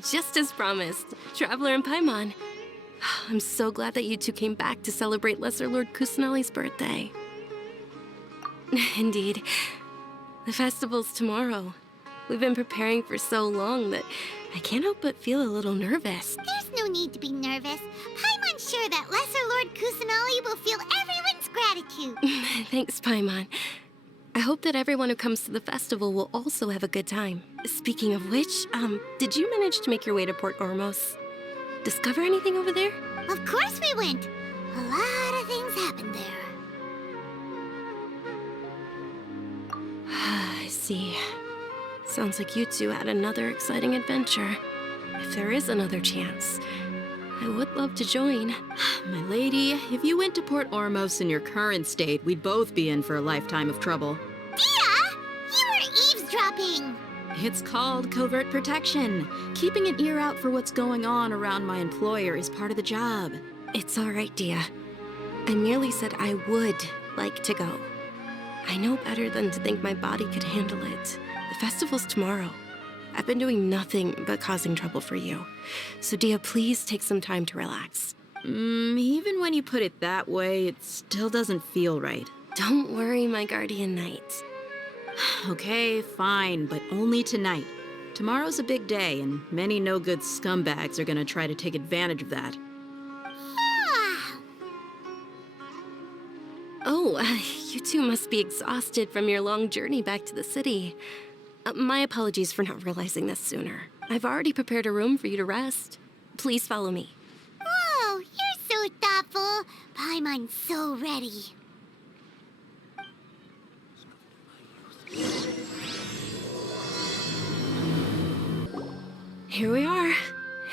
Just as promised, Traveler and Paimon. I'm so glad that you two came back to celebrate Lesser Lord Kusanali's birthday. Indeed. The festival's tomorrow. We've been preparing for so long that I can't help but feel a little nervous. There's no need to be nervous. Paimon's sure that Lesser Lord Kusanali will feel everyone's gratitude. Thanks, Paimon. I hope that everyone who comes to the festival will also have a good time. Speaking of which, did you manage to make your way to Port Ormos? Discover anything over there? Of course we went. A lot of things happened there. I see. Sounds like you two had another exciting adventure. If there is another chance, I would love to join. My lady, if you went to Port Ormos in your current state, we'd both be in for a lifetime of trouble. Dia! You were eavesdropping! It's called covert protection. Keeping an ear out for what's going on around my employer is part of the job. It's all right, Dia. I merely said I would like to go. I know better than to think my body could handle it. The festival's tomorrow. I've been doing nothing but causing trouble for you. So, Dia, please take some time to relax. Even when you put it that way, it still doesn't feel right. Don't worry, my guardian knight. Okay, fine, but only tonight. Tomorrow's a big day, and many no-good scumbags are gonna try to take advantage of that. Oh, you two must be exhausted from your long journey back to the city. My apologies for not realizing this sooner. I've already prepared a room for you to rest. Please follow me. Whoa, you're so thoughtful. Paimon's so ready. Here we are.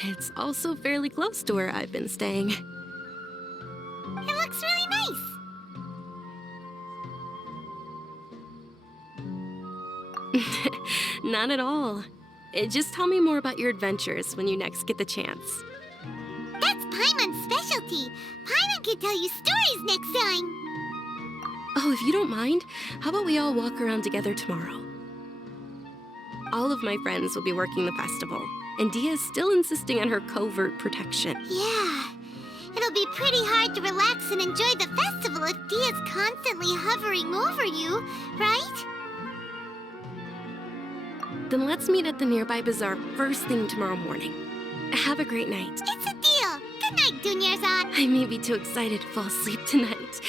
It's also fairly close to where I've been staying. It looks really nice. Not at all. Just tell me more about your adventures when you next get the chance. That's Paimon's specialty. Paimon can tell you stories next time. Oh, if you don't mind, how about we all walk around together tomorrow? All of my friends will be working the festival, and Dia is still insisting on her covert protection. Yeah. It'll be pretty hard to relax and enjoy the festival if Dia's constantly hovering over you, right? Then let's meet at the nearby bazaar first thing tomorrow morning. Have a great night. It's a deal. Good night, Dunyarzad. I may be too excited to fall asleep tonight.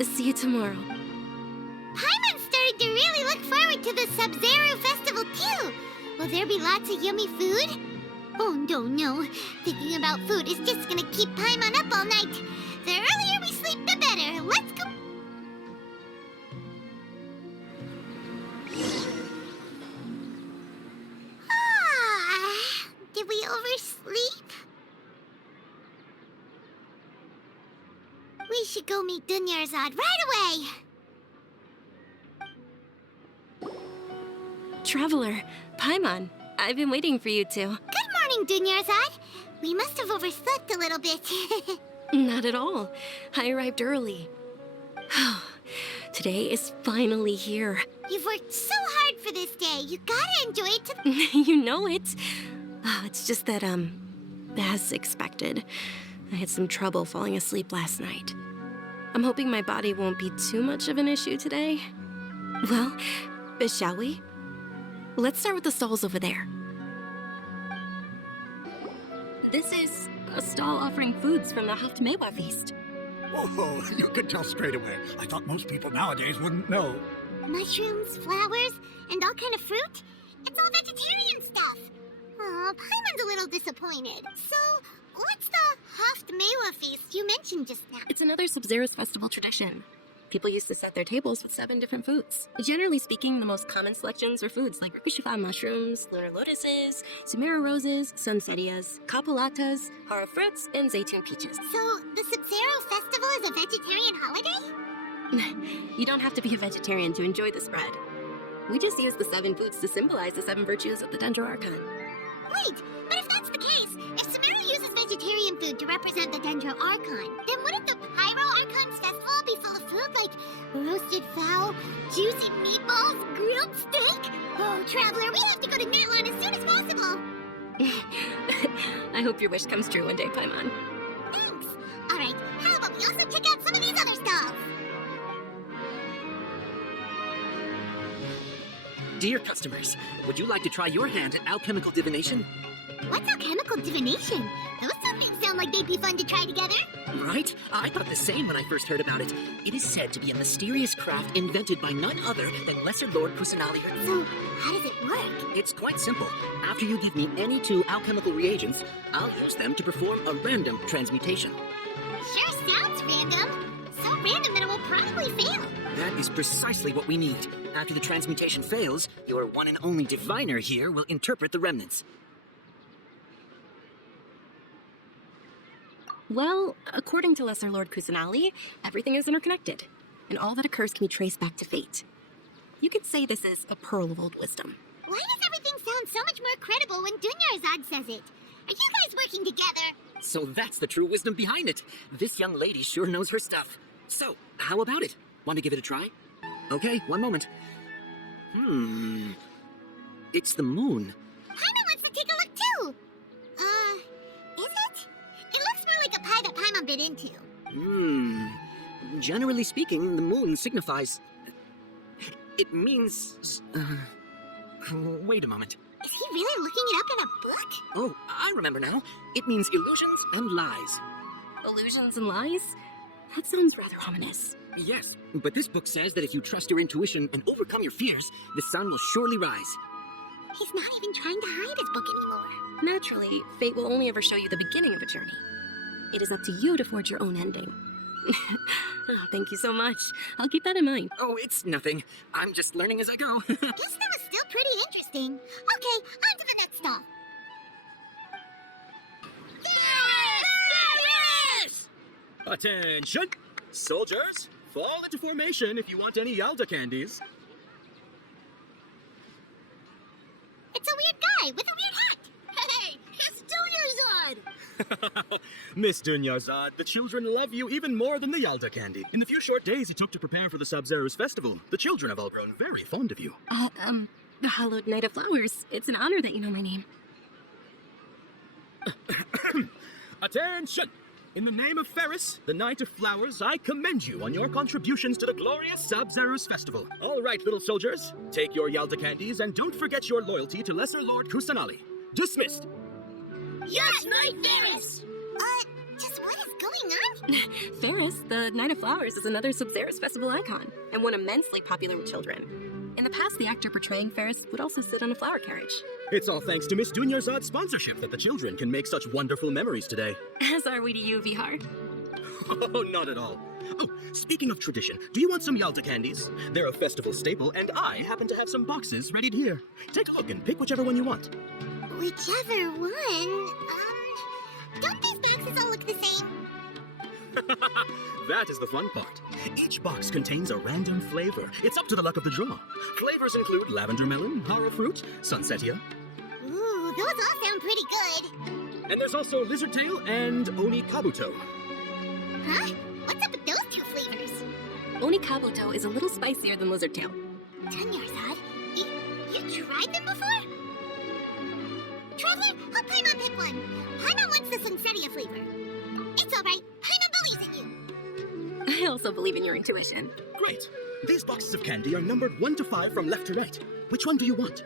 See you tomorrow. Paimon's starting to really look forward to the Sub-Zero Festival, too. Will there be lots of yummy food? Oh, no. Thinking about food is just gonna keep Paimon up all night. The earlier we sleep, the better. Let's go. Did we oversleep? We should go meet Dunyarzad right away. Traveler, Paimon, I've been waiting for you two. Good morning, Dunyarzad. We must have overslept a little bit. Not at all. I arrived early. Today is finally here. You've worked so hard for this day. You gotta enjoy it to... You know it. It's just that, as expected, I had some trouble falling asleep last night. I'm hoping my body won't be too much of an issue today. Well, shall we? Let's start with the stalls over there. This is a stall offering foods from the Haftmewa feast. Oh, you could tell straight away. I thought most people nowadays wouldn't know. Mushrooms, flowers, and all kind of fruit? It's all vegetarian stuff. Aw, Paimon's a little disappointed. So, what's the Haftmewa feast you mentioned just now? It's another Sub-Zero's festival tradition. People used to set their tables with 7 different foods. Generally speaking, the most common selections are foods like rikishifa mushrooms, lunar lotuses, sumera roses, sunsetias, kapulatas, hara fruits, and zaytun peaches. So, the Sub-Zero Festival is a vegetarian holiday? You don't have to be a vegetarian to enjoy the spread. We just use the 7 foods to symbolize the 7 virtues of the Dendro Archon. Wait, but if that's the case, if Sumera uses vegetarian food to represent the Dendro Archon, then wouldn't the Pyro Archon's festival be full of food like roasted fowl, juicy meatballs, grilled steak? Oh, Traveler, we have to go to Netlon as soon as possible. I hope your wish comes true one day, Paimon. Thanks. All right, how about we also check out some of these other stalls? Dear customers, would you like to try your hand at alchemical divination? What's alchemical divination? Those two things sound like they'd be fun to try together. Right? I thought the same when I first heard about it. It is said to be a mysterious craft invented by none other than Lesser Lord Kusanali. So, how does it work? It's quite simple. After you give me any two alchemical reagents, I'll use them to perform a random transmutation. Sure sounds random. So random that it will probably fail. That is precisely what we need. After the transmutation fails, your one and only diviner here will interpret the remnants. Well, according to Lesser Lord Kusanali, everything is interconnected, and all that occurs can be traced back to fate. You could say this is a pearl of old wisdom. Why does everything sound so much more credible when Dunyarzad says it? Are you guys working together? So that's the true wisdom behind it. This young lady sure knows her stuff. So, how about it? Want to give it a try? Okay, one moment. It's the moon. Paimon wants to take a look too. Is it? It looks more like a pie that Paimon bit into. Generally speaking, the moon signifies... It means... wait a moment. Is he really looking it up in a book? Oh, I remember now. It means illusions and lies. Illusions and lies? That sounds rather ominous. Yes, but this book says that if you trust your intuition and overcome your fears, the sun will surely rise. He's not even trying to hide his book anymore. Naturally, fate will only ever show you the beginning of a journey. It is up to you to forge your own ending. Oh, thank you so much. I'll keep that in mind. Oh, it's nothing. I'm just learning as I go. Guess that was still pretty interesting. Okay, on to the next stall. Attention! Soldiers, fall into formation if you want any Yalda candies. It's a weird guy with a weird hat. Hey, it's Dunyarzad! Miss Dunyarzad, the children love you even more than the Yalda candy. In the few short days you took to prepare for the Sub-Zero's festival, the children have all grown very fond of you. The Hallowed Knight of Flowers. It's an honor that you know my name. Attention! In the name of Ferris, the Knight of Flowers, I commend you on your contributions to the glorious Sub-Zero's festival. All right, little soldiers, take your Yalda candies and don't forget your loyalty to Lesser Lord Kusanali. Dismissed! Yes, Knight Ferris! Just what is going on? Ferris, the Knight of Flowers, is another Sub-Zero's festival icon, and one immensely popular with children. In the past, the actor portraying Ferris would also sit on a flower carriage. It's all thanks to Miss Dunyarzad's sponsorship that the children can make such wonderful memories today. As are we to you, Vihar. Oh, not at all. Oh, speaking of tradition, do you want some Yalda candies? They're a festival staple, and I happen to have some boxes ready here. Take a look and pick whichever one you want. Whichever one, don't these boxes all look the same? That is the fun part. Each box contains a random flavor. It's up to the luck of the draw. Flavors include lavender melon, hara fruit, sunsetia, Ooh, those all sound pretty good. and there's also lizard tail and oni kabuto. Huh? What's up with those two flavors? Onikabuto is a little spicier than Lizard Tail. Dunyarzad, you tried them before? Traveler, help Paimon pick one. Paimon wants the sunsetia flavor. It's all right. Paimon believes in you. I also believe in your intuition. Great. These boxes of candy are numbered 1 to 5 from left to right. Which one do you want?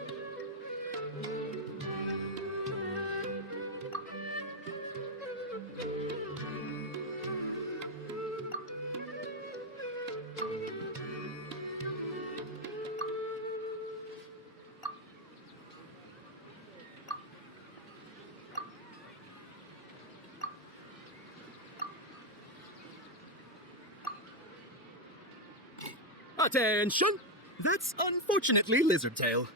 Attention! That's unfortunately Lizard Tail.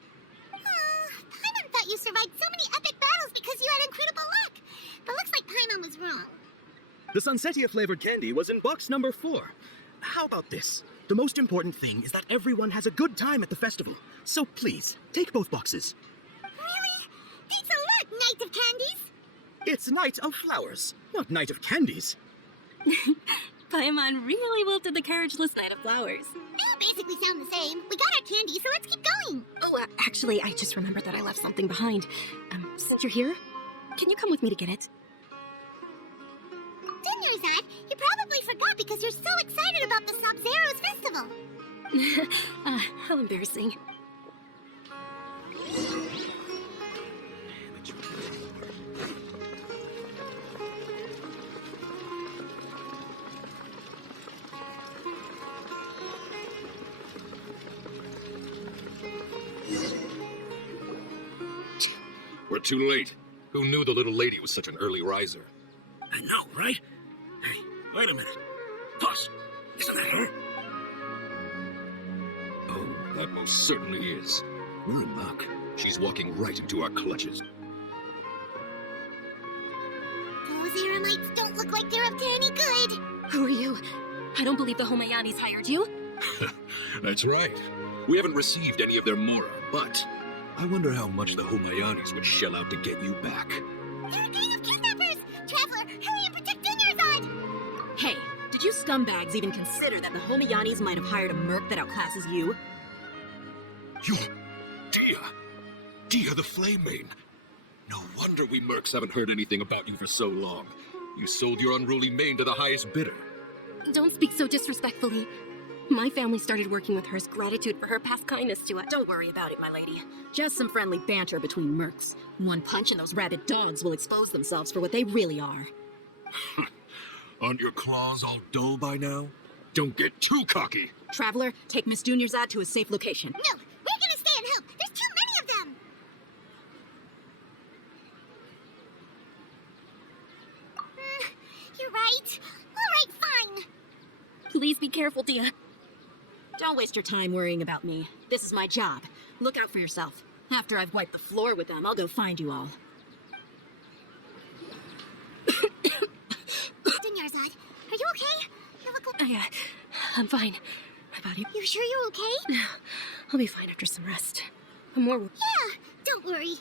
Paimon thought you survived so many epic battles because you had incredible luck. But looks like Paimon was wrong. The Sunsetia flavored candy was in box number 4. How about this? The most important thing is that everyone has a good time at the festival. So please, take both boxes. Really? Thanks a lot, Knight of Candies. It's Night of Flowers, not Night of Candies. Paimon really wilted the carriageless Knight of Flowers. They all basically sound the same. We got our candy, so let's keep going. Oh, actually, I just remembered that I left something behind. Since you're here, can you come with me to get it? Dinnerside, you probably forgot because you're so excited about the Sub-Zero's festival. How embarrassing. We're too late. Who knew the little lady was such an early riser? I know, right? Hey, wait a minute. Boss, isn't that her? Oh, that most certainly is. We're in luck. She's walking right into our clutches. Those Eremites don't look like they're up to any good. Who are you? I don't believe the Homayanis hired you. That's right. We haven't received any of their mora, but I wonder how much the Homayanis would shell out to get you back. They're a gang of kidnappers! Traveler, hurry and protect Dinnerside! Hey, did you scumbags even consider that the Homayanis might have hired a merc that outclasses you? You... Dia! Dia the Flame Mane! No wonder we mercs haven't heard anything about you for so long. You sold your unruly mane to the highest bidder. Don't speak so disrespectfully. My family started working with her as gratitude for her past kindness to us. Don't worry about it, my lady. Just some friendly banter between mercs. One punch and those rabid dogs will expose themselves for what they really are. Aren't your claws all dull by now? Don't get too cocky! Traveler, take Miss Dunyarzad to a safe location. No, we're gonna stay and help. There's too many of them. You're right. All right, fine. Please be careful, Dia. Don't waste your time worrying about me. This is my job. Look out for yourself. After I've wiped the floor with them, I'll go find you all. Dinnerside, are you okay? You look like... I'm fine. My body... You sure you're okay? I'll be fine after some rest. I'm more... Yeah, don't worry.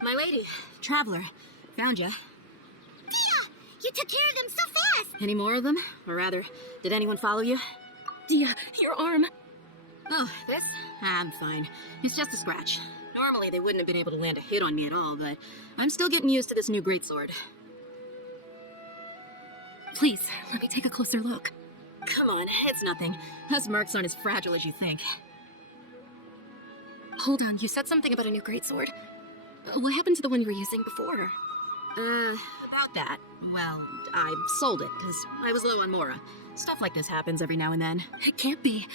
My lady, Traveler, found ya. Dia, you took care of them so fast. Any more of them? Or rather, did anyone follow you? Dia, your arm. Oh, this? I'm fine. It's just a scratch. Normally, they wouldn't have been able to land a hit on me at all, but I'm still getting used to this new greatsword. Please, let me take a closer look. Come on, it's nothing. Us mercs aren't as fragile as you think. Hold on, you said something about a new greatsword. What happened to the one you were using before? About that. Well, I sold it, because I was low on mora. Stuff like this happens every now and then. It can't be.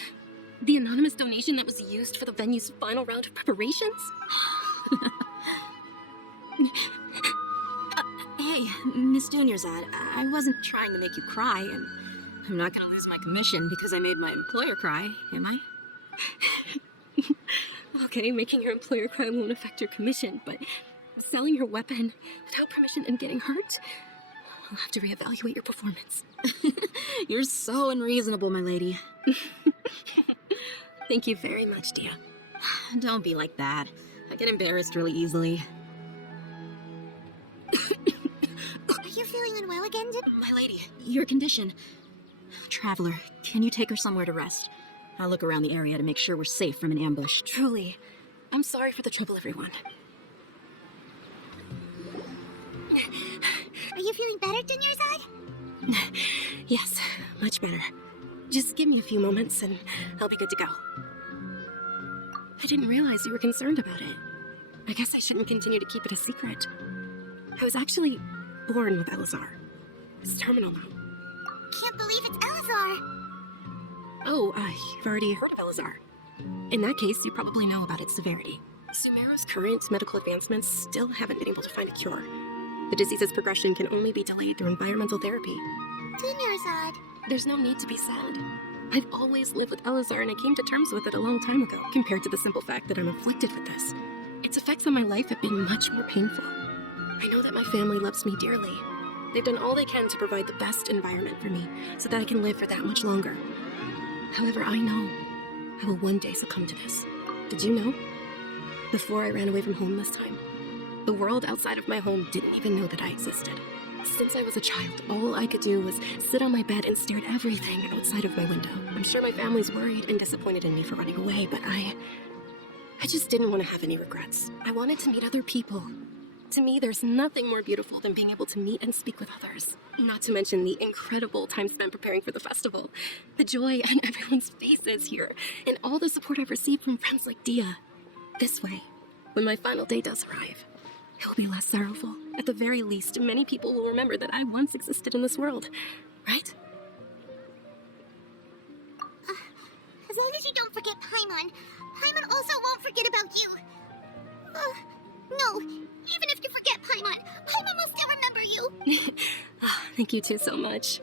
The anonymous donation that was used for the venue's final round of preparations? Hey, Miss Dunyarzad, I wasn't trying to make you cry, and I'm not gonna lose my commission because I made my employer cry, am I? Okay, making your employer cry won't affect your commission, but selling your weapon without permission and getting hurt? I'll have to reevaluate your performance. You're so unreasonable, my lady. Thank you very much, Dia. Don't be like that. I get embarrassed really easily. Are you feeling unwell again, My lady, your condition. Traveler, can you take her somewhere to rest? I'll look around the area to make sure we're safe from an ambush. Truly, I'm sorry for the trouble, everyone. Are you feeling better, Dinnerside? Yes, much better. Just give me a few moments and I'll be good to go. I didn't realize you were concerned about it. I guess I shouldn't continue to keep it a secret. I was actually born with Elazar. It's terminal now. Can't believe it's Elazar. Oh, you've already heard of Elazar. In that case, you probably know about its severity. Sumeru's current medical advancements still haven't been able to find a cure. The disease's progression can only be delayed through environmental therapy. Dinnerside. There's no need to be sad. I've always lived with Elazar and I came to terms with it a long time ago, compared to the simple fact that I'm afflicted with this. Its effects on my life have been much more painful. I know that my family loves me dearly. They've done all they can to provide the best environment for me, so that I can live for that much longer. However, I know I will one day succumb to this. Did you know? Before I ran away from home this time, the world outside of my home didn't even know that I existed. Since I was a child, all I could do was sit on my bed and stare at everything outside of my window. I'm sure my family's worried and disappointed in me for running away, but I just didn't want to have any regrets. I wanted to meet other people. To me, there's nothing more beautiful than being able to meet and speak with others. Not to mention the incredible time spent preparing for the festival, the joy on everyone's faces here, and all the support I've received from friends like Dia. This way, when my final day does arrive, it will be less sorrowful. At the very least, many people will remember that I once existed in this world, right? As long as you don't forget Paimon, Paimon also won't forget about you. No, even if you forget Paimon, Paimon will still remember you. Thank you two so much.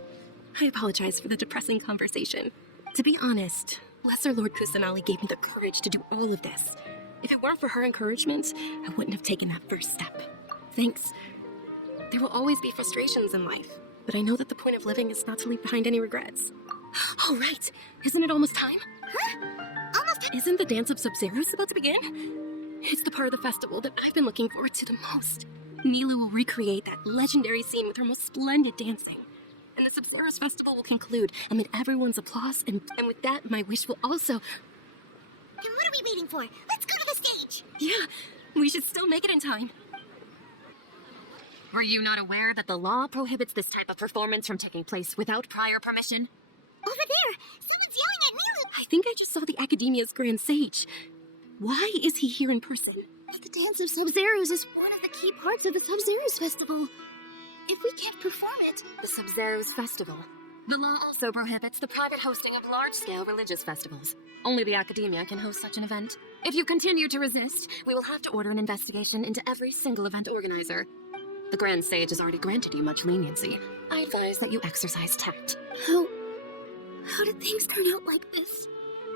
I apologize for the depressing conversation. To be honest, Lesser Lord Kusanali gave me the courage to do all of this. If it weren't for her encouragement, I wouldn't have taken that first step. Thanks. There will always be frustrations in life, but I know that the point of living is not to leave behind any regrets. All right, isn't it almost time? Huh? Almost. Isn't the dance of Sub-Zeros about to begin? It's the part of the festival that I've been looking forward to the most. Nilu will recreate that legendary scene with her most splendid dancing. And the Sub-Zeros festival will conclude amid everyone's applause, and with that, my wish will also... And what are we waiting for? Let's go to the stage! Yeah, we should still make it in time. Were you not aware that the law prohibits this type of performance from taking place without prior permission? Over there! Someone's yelling at Nilu! I think I just saw the Academia's Grand Sage. Why is he here in person? The dance of Sub-Zeros is one of the key parts of the Sub-Zeros festival. If we can't perform it... The Sub-Zeros Festival. The law also prohibits the private hosting of large-scale religious festivals. Only the Academia can host such an event. If you continue to resist, we will have to order an investigation into every single event organizer. The Grand Sage has already granted you much leniency. I advise that you exercise tact. How did things turn out like this?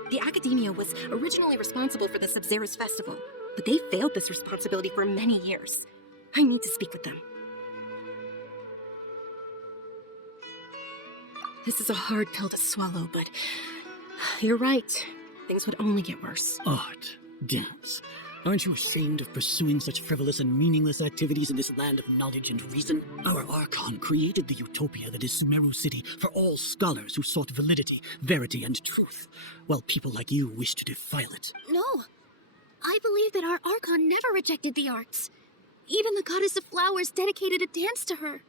The Academia was originally responsible for the Sub-Zeros festival, but they failed this responsibility for many years. I need to speak with them. This is a hard pill to swallow, but you're right. Things would only get worse. Art, dance. Aren't you ashamed of pursuing such frivolous and meaningless activities in this land of knowledge and reason? Our Archon created the utopia that is Sumeru City for all scholars who sought validity, verity, and truth, while people like you wish to defile it. No. I believe that our Archon never rejected the arts. Even the Goddess of Flowers dedicated a dance to her.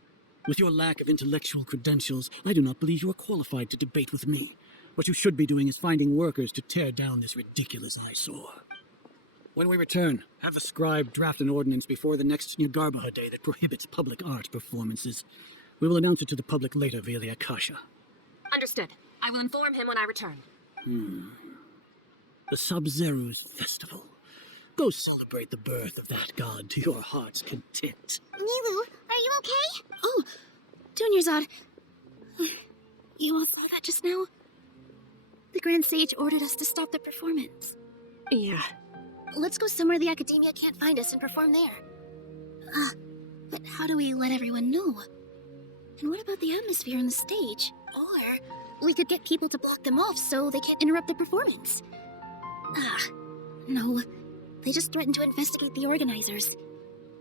With your lack of intellectual credentials, I do not believe you are qualified to debate with me. What you should be doing is finding workers to tear down this ridiculous eyesore. When we return, have the scribe draft an ordinance before the next Nyagarbha Day that prohibits public art performances. We will announce it to the public later via the Akasha. Understood. I will inform him when I return. The Sub-Zeros Festival. Go celebrate the birth of that god to your heart's content. Nilu, are you okay? Oh, Dunyarzad. You all saw that just now? The Grand Sage ordered us to stop the performance. Yeah. Let's go somewhere the Academia can't find us and perform there. But how do we let everyone know? And what about the atmosphere on the stage? Or we could get people to block them off so they can't interrupt the performance. No. They just threatened to investigate the organizers.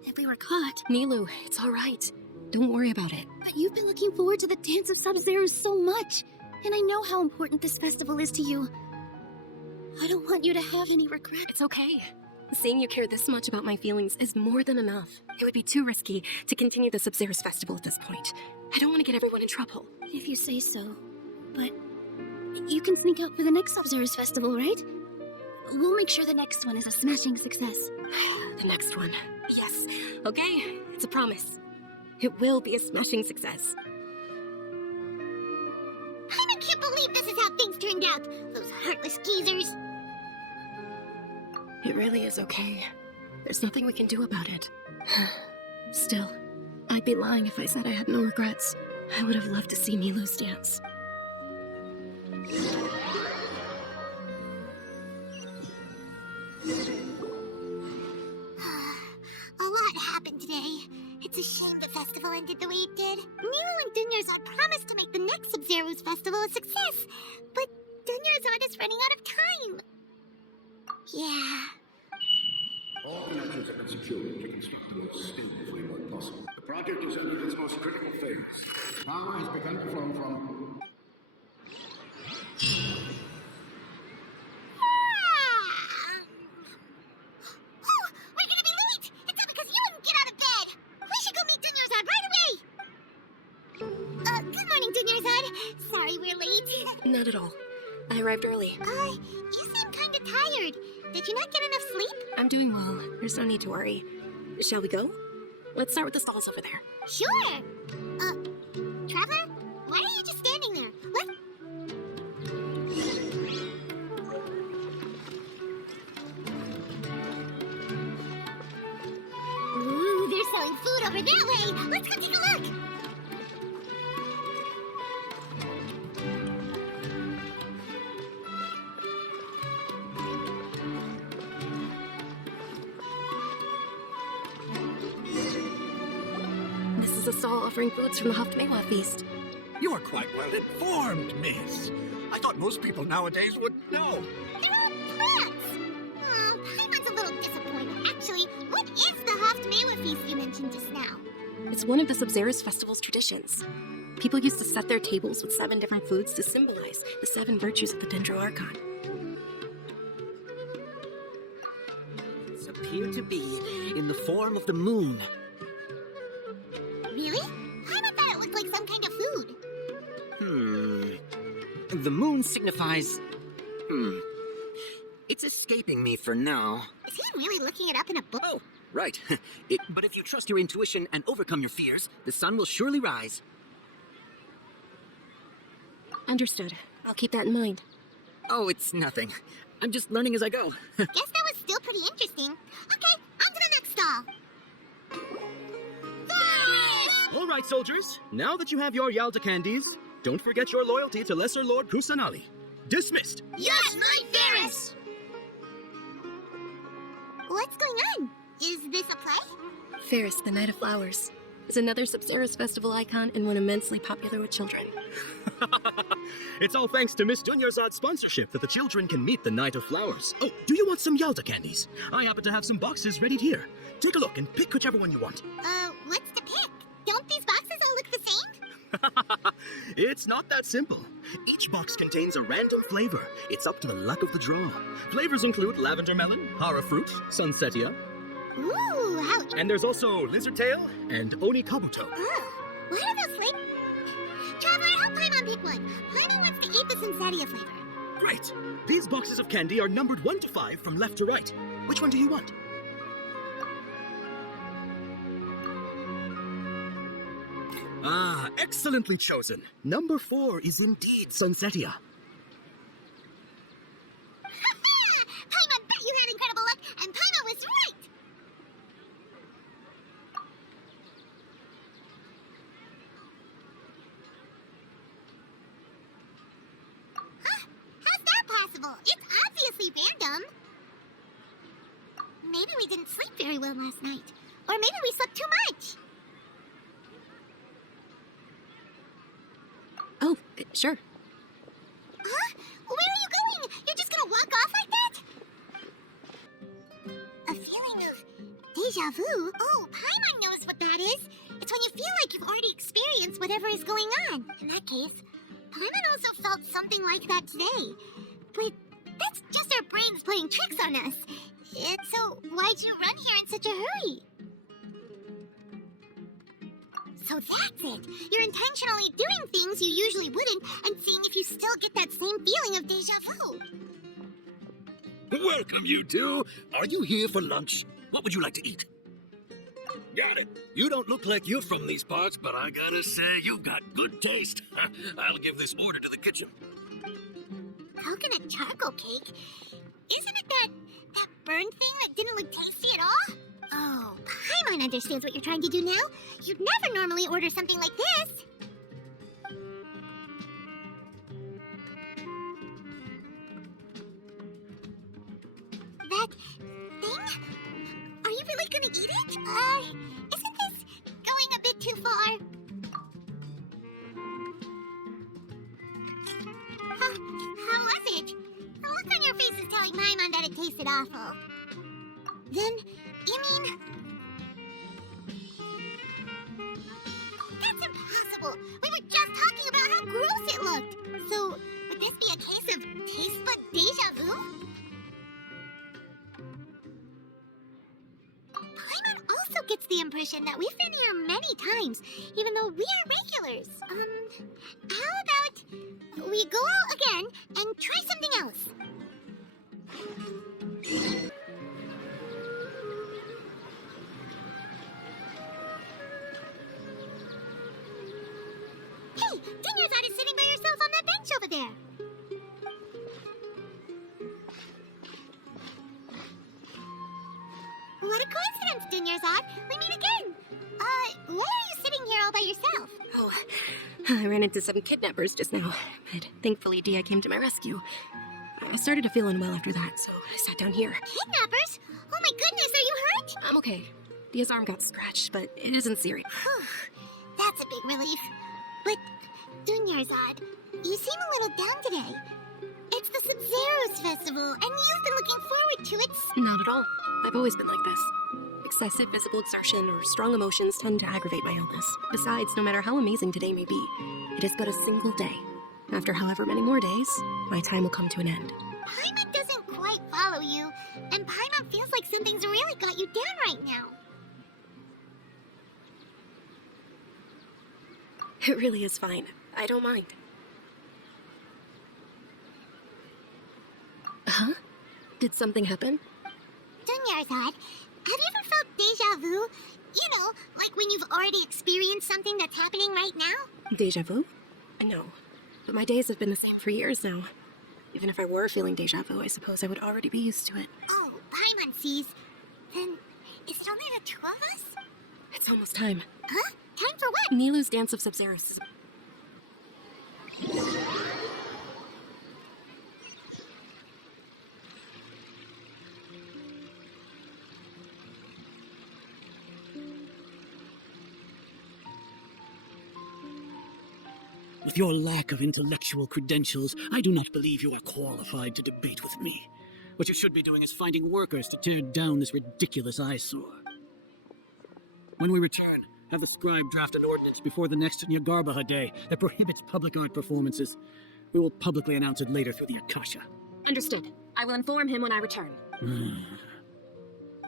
If we were caught... Nilu, it's all right. Don't worry about it. But you've been looking forward to the Dance of Sub-Zeros so much. And I know how important this festival is to you. I don't want you to have any regrets. It's okay. Seeing you care this much about my feelings is more than enough. It would be too risky to continue the Sub-Zeros festival at this point. I don't want to get everyone in trouble. If you say so. But you can sneak out for the next Sub-Zeros festival, right? We'll make sure the next one is a smashing success. The next one. Yes. Okay, it's a promise. It will be a smashing success. I can't believe this is how things turned out. Those heartless geezers. It really is okay. There's nothing we can do about it. Still, I'd be lying if I said I had no regrets. I would have loved to see Nilu's dance. A lot happened today. It's a shame the festival ended the way it did. Nilu and Dunyarzad promised to make the next Sub-Zeros festival a success, but Dunyarzad is running out of time. Yeah. All connections have been secured to construct the most stable framework possible. Project is entering its most critical phase. Power has begun to flow from... Oh, we're gonna be late! It's all because you wouldn't get out of bed! We should go meet Dunyarzad right away! Good morning, Dunyarzad. Sorry we're late. Not at all. I arrived early. You seem kinda tired. Did you not get enough sleep? I'm doing well. There's no need to worry. Shall we go? Let's start with the stalls over there. Sure. Traveler? Why are you just standing there? What? Ooh, they're selling food over that way. Let's go take a look. This is a stall offering foods from the Haftmewa feast. You are quite well informed, miss. I thought most people nowadays would know. They're all plants. Oh, Paimon's a little disappointed. Actually, what is the Haftmewa feast you mentioned just now? It's one of the Sub-Zerus Festival's traditions. People used to set their tables with 7 different foods to symbolize the 7 virtues of the Dendro Archon. It's appeared to be in the form of the moon. Really? Paimon thought it looked like some kind of food. The moon signifies... It's escaping me for now. Is he really looking it up in a book? Oh, right. But if you trust your intuition and overcome your fears, the sun will surely rise. Understood. I'll keep that in mind. Oh, it's nothing. I'm just learning as I go. Guess that was still pretty interesting. Okay, on to the next stall. Yes! All right, soldiers. Now that you have your Yalda candies, don't forget your loyalty to Lesser Lord Kusanali. Dismissed. Yes, Knight Ferris! What's going on? Is this a play? Ferris, the Night of Flowers, is another Sub-Zerus Festival icon and one immensely popular with children. It's all thanks to Miss Dunyarzad's sponsorship that the children can meet the Night of Flowers. Oh, do you want some Yalda candies? I happen to have some boxes ready here. Take a look and pick whichever one you want. What's to pick? Don't these boxes all look the same? It's not that simple. Each box contains a random flavor. It's up to the luck of the draw. Flavors include lavender melon, hara fruit, sunsetia, Ooh, how... and there's also lizard tail and oni kabuto. Ugh, what are those flavors? Traveler, help Paimon pick one. Paimon wants to eat the sunsetia flavor. Great. These boxes of candy are numbered 1 to 5 from left to right. Which one do you want? Ah, excellently chosen. Number 4 is indeed sunsetia. Paimon bet you had incredible luck, and Paimon was right! Huh? How's that possible? It's obviously random. Maybe we didn't sleep very well last night. Or maybe we slept too much. Oh, sure. Huh? Where are you going? You're just gonna walk off like that? A feeling of deja vu? Oh, Paimon knows what that is. It's when you feel like you've already experienced whatever is going on. In that case, Paimon also felt something like that today. But that's just our brains playing tricks on us. And so, why'd you run here in such a hurry? So that's it. You're intentionally doing things you usually wouldn't and seeing if you still get that same feeling of deja vu. Welcome, you two. Are you here for lunch? What would you like to eat? Got it. You don't look like you're from these parts, but I gotta say, you've got good taste. I'll give this order to the kitchen. Coconut charcoal cake? Isn't it that burn thing that didn't look tasty at all? Oh, Paimon understands what you're trying to do now. You'd never normally order something like this. That thing? Are you really gonna eat it? Isn't this going a bit too far? How was it? The look on your face is telling Paimon that it tasted awful. Then, you mean... festival. We were just talking about how gross it looked. So, would this be a case of taste bud deja vu? Paimon also gets the impression that we've been here many times, even though we are regulars. How about we go out again and try something else? Hey, Dinnersad is sitting by herself on that bench over there. What a coincidence, Dinnersad. We meet again. Why are you sitting here all by yourself? Oh, I ran into some kidnappers just now, but thankfully Dia came to my rescue. I started to feel unwell after that, so I sat down here. Kidnappers? Oh my goodness, are you hurt? I'm okay. Dia's arm got scratched, but it isn't serious. That's a big relief. But, Dunyarzad, you seem a little down today. It's the Sub-Zero's festival, and you've been looking forward to it. Not at all. I've always been like this. Excessive physical exertion or strong emotions tend to aggravate my illness. Besides, no matter how amazing today may be, it is but a single day. After however many more days, my time will come to an end. Paimon doesn't quite follow you, and Paimon feels like something's really got you down right now. It really is fine. I don't mind. Huh? Did something happen? Dunyarzad, have you ever felt deja vu? You know, like when you've already experienced something that's happening right now? Deja vu? No. But my days have been the same for years now. Even if I were feeling deja vu, I suppose I would already be used to it. Oh, Paimon sees. Then, is it only the two of us? It's almost time. Huh? Time for what? Nilou's Dance of Sub-Zeros is... With your lack of intellectual credentials, I do not believe you are qualified to debate with me. What you should be doing is finding workers to tear down this ridiculous eyesore. When we return, have the scribe draft an ordinance before the next Nyagarbaha Day that prohibits public art performances. We will publicly announce it later through the Akasha. Understood. I will inform him when I return.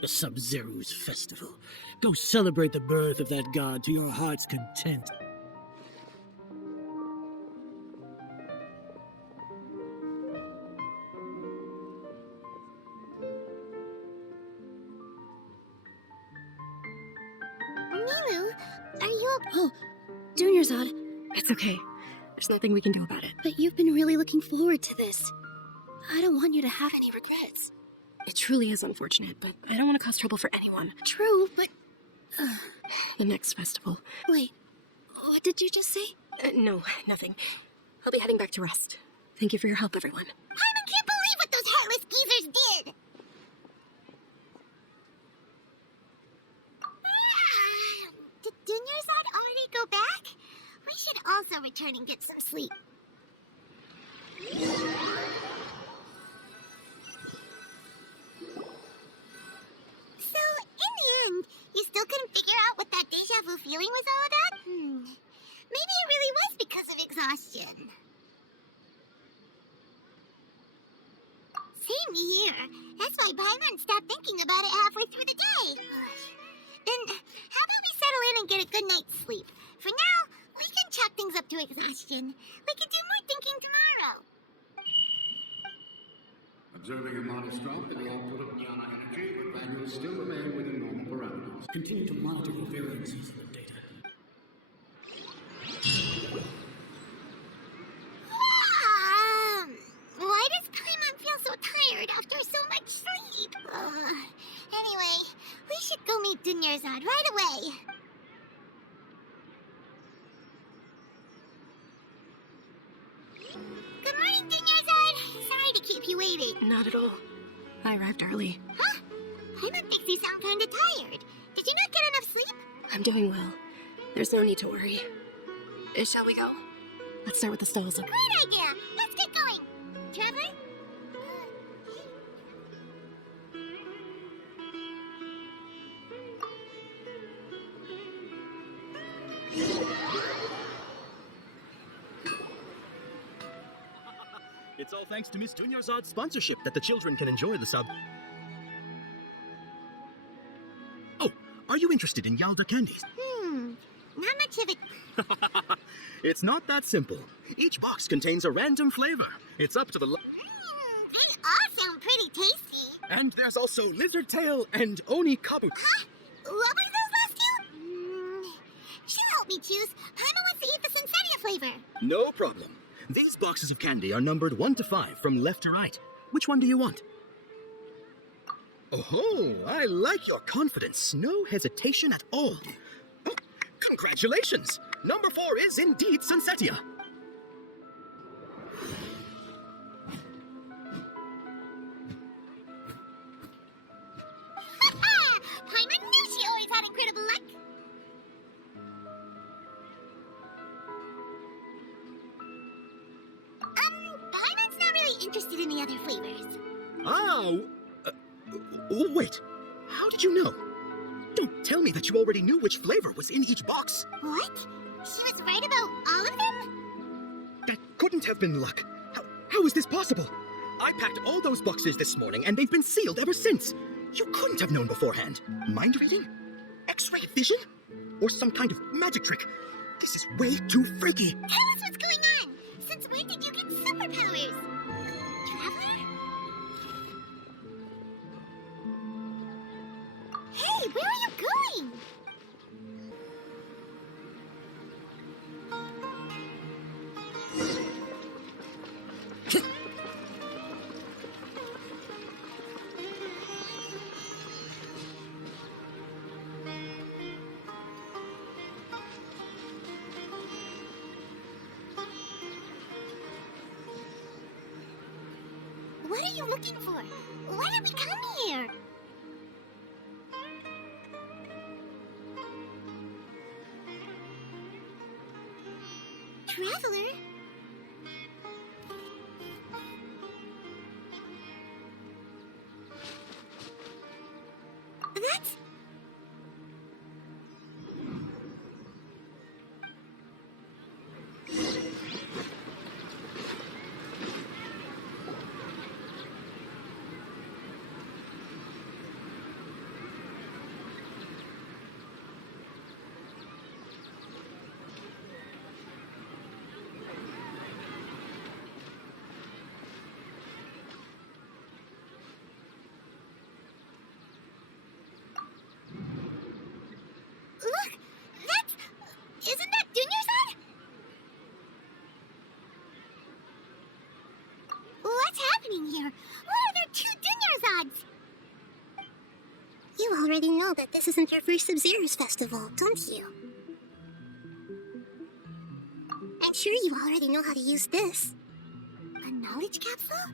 The Sub-Zero's festival. Go celebrate the birth of that god to your heart's content. Nilou, are you... Oh, Dunyarzad, It's okay. There's nothing we can do about it. but you've been really looking forward to this. I don't want you to have any regrets. It truly is unfortunate, but I don't want to cause trouble for anyone. True, but... The next festival. wait, what did you just say? No, nothing. I'll be heading back to rest. Thank you for your help, everyone. Paimon can't believe what those heartless geezers did! Did Dunyarzad already go back? We should also return and get some sleep. So, in the end, you still couldn't figure out what that deja vu feeling was all about? Maybe it really was because of exhaustion. Same here. That's why Paimon stopped thinking about it halfway through the day. Then, how about we settle in and get a good night's sleep? For now, we can chalk things up to exhaustion. We can do more thinking tomorrow. Observing a modest drop in the output of psionic energy, values still remain within normal parameters. Continue to monitor the variances of the data. Why does Paimon feel so tired after so much sleep? Anyway, we should go meet Dunyarzad right away. Good morning, Dunyarzad. Sorry to keep you waiting. Not at all. I arrived early. Huh? Paimon thinks you sound kinda tired. Did you not get enough sleep? I'm doing well. There's no need to worry. Shall we go? Let's start with the stalls. Great idea. Let's get going. Traveler? It's all thanks to Miss Dunyarzad's sponsorship that the children can enjoy the sub. Oh, are you interested in Yalda candies? Not much of it. It's not that simple. Each box contains a random flavor. It's up to the... They all sound pretty tasty. And there's also lizard tail and oni kabu. Huh? What were those last two? She'll help me choose. Paima wants to eat the Sunsettia flavor. No problem. These boxes of candy are numbered 1 to 5 from left to right. Which one do you want? Oh, I like your confidence. No hesitation at all. Oh, congratulations! Number 4 is indeed Sunsettia. Paima knew she always had incredible luck. Paima's not really interested in the other flavors. Oh, wait. How did you know? Don't tell me that you already knew which flavor was in each box. What? She was right about all of them? That couldn't have been luck. How is this possible? I packed all those boxes this morning and they've been sealed ever since. You couldn't have known beforehand. Mind reading? X-ray vision? Or some kind of magic trick? This is way too freaky. Tell us what's going on. Since when did you get superpowers? Traveler? Hey, where are you going? What are you looking for? Why did we come here? Traveler? That's... Look! That's... Isn't that Dunyarzad? What's happening here? Why are there 2 Dunyarzads? You already know that this isn't your first Sub-Zero's festival, don't you? I'm sure you already know how to use this. A knowledge capsule?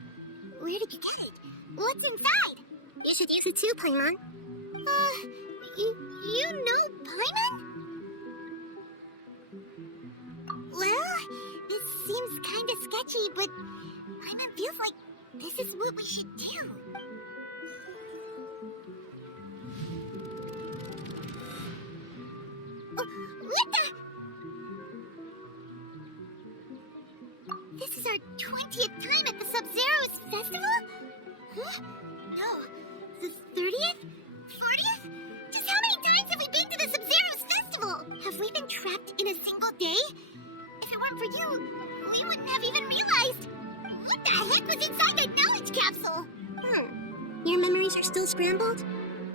Where did you get it? What's inside? You should use it too, Paimon. You know Paimon? Well, this seems kinda sketchy, but Paimon feels like this is what we should do. What the? This is our 20th time at the Sub-Zero's festival? Huh? No. The 30th? 40th? Just how many times have we been to the Sub-Zero's festival? Have we been trapped in a single day? If it weren't for you, we wouldn't have even realized. What the heck was inside that knowledge capsule? Your memories are still scrambled?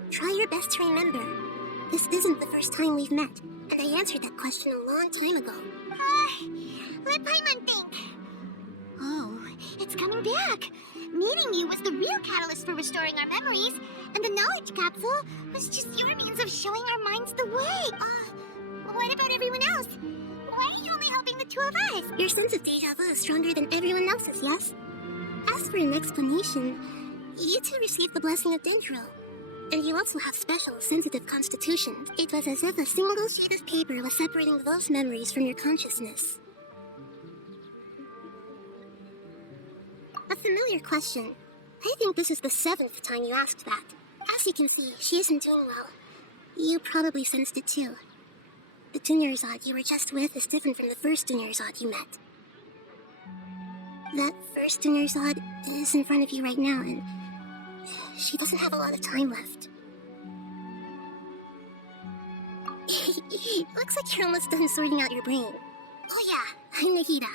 Try your best to remember. This isn't the first time we've met, and I answered that question a long time ago. Let Paimon think. Oh, it's coming back. Meeting you was the real catalyst for restoring our memories, and the knowledge capsule was just your means of showing our minds the way. What about everyone else? Why are you only helping the 2 of us? Your sense of deja vu is stronger than everyone else's, yes? As for an explanation, you 2 received the blessing of Dendro. And you also have special, sensitive constitutions. It was as if a single sheet of paper was separating those memories from your consciousness. A familiar question. I think this is the 7th time you asked that. As you can see, she isn't doing well. You probably sensed it too. The Dunyarzad you were just with is different from the first Dunyarzad you met. That first Dinnersod is in front of you right now, and she doesn't have a lot of time left. Looks like you're almost done sorting out your brain. Oh yeah, I'm Nahida.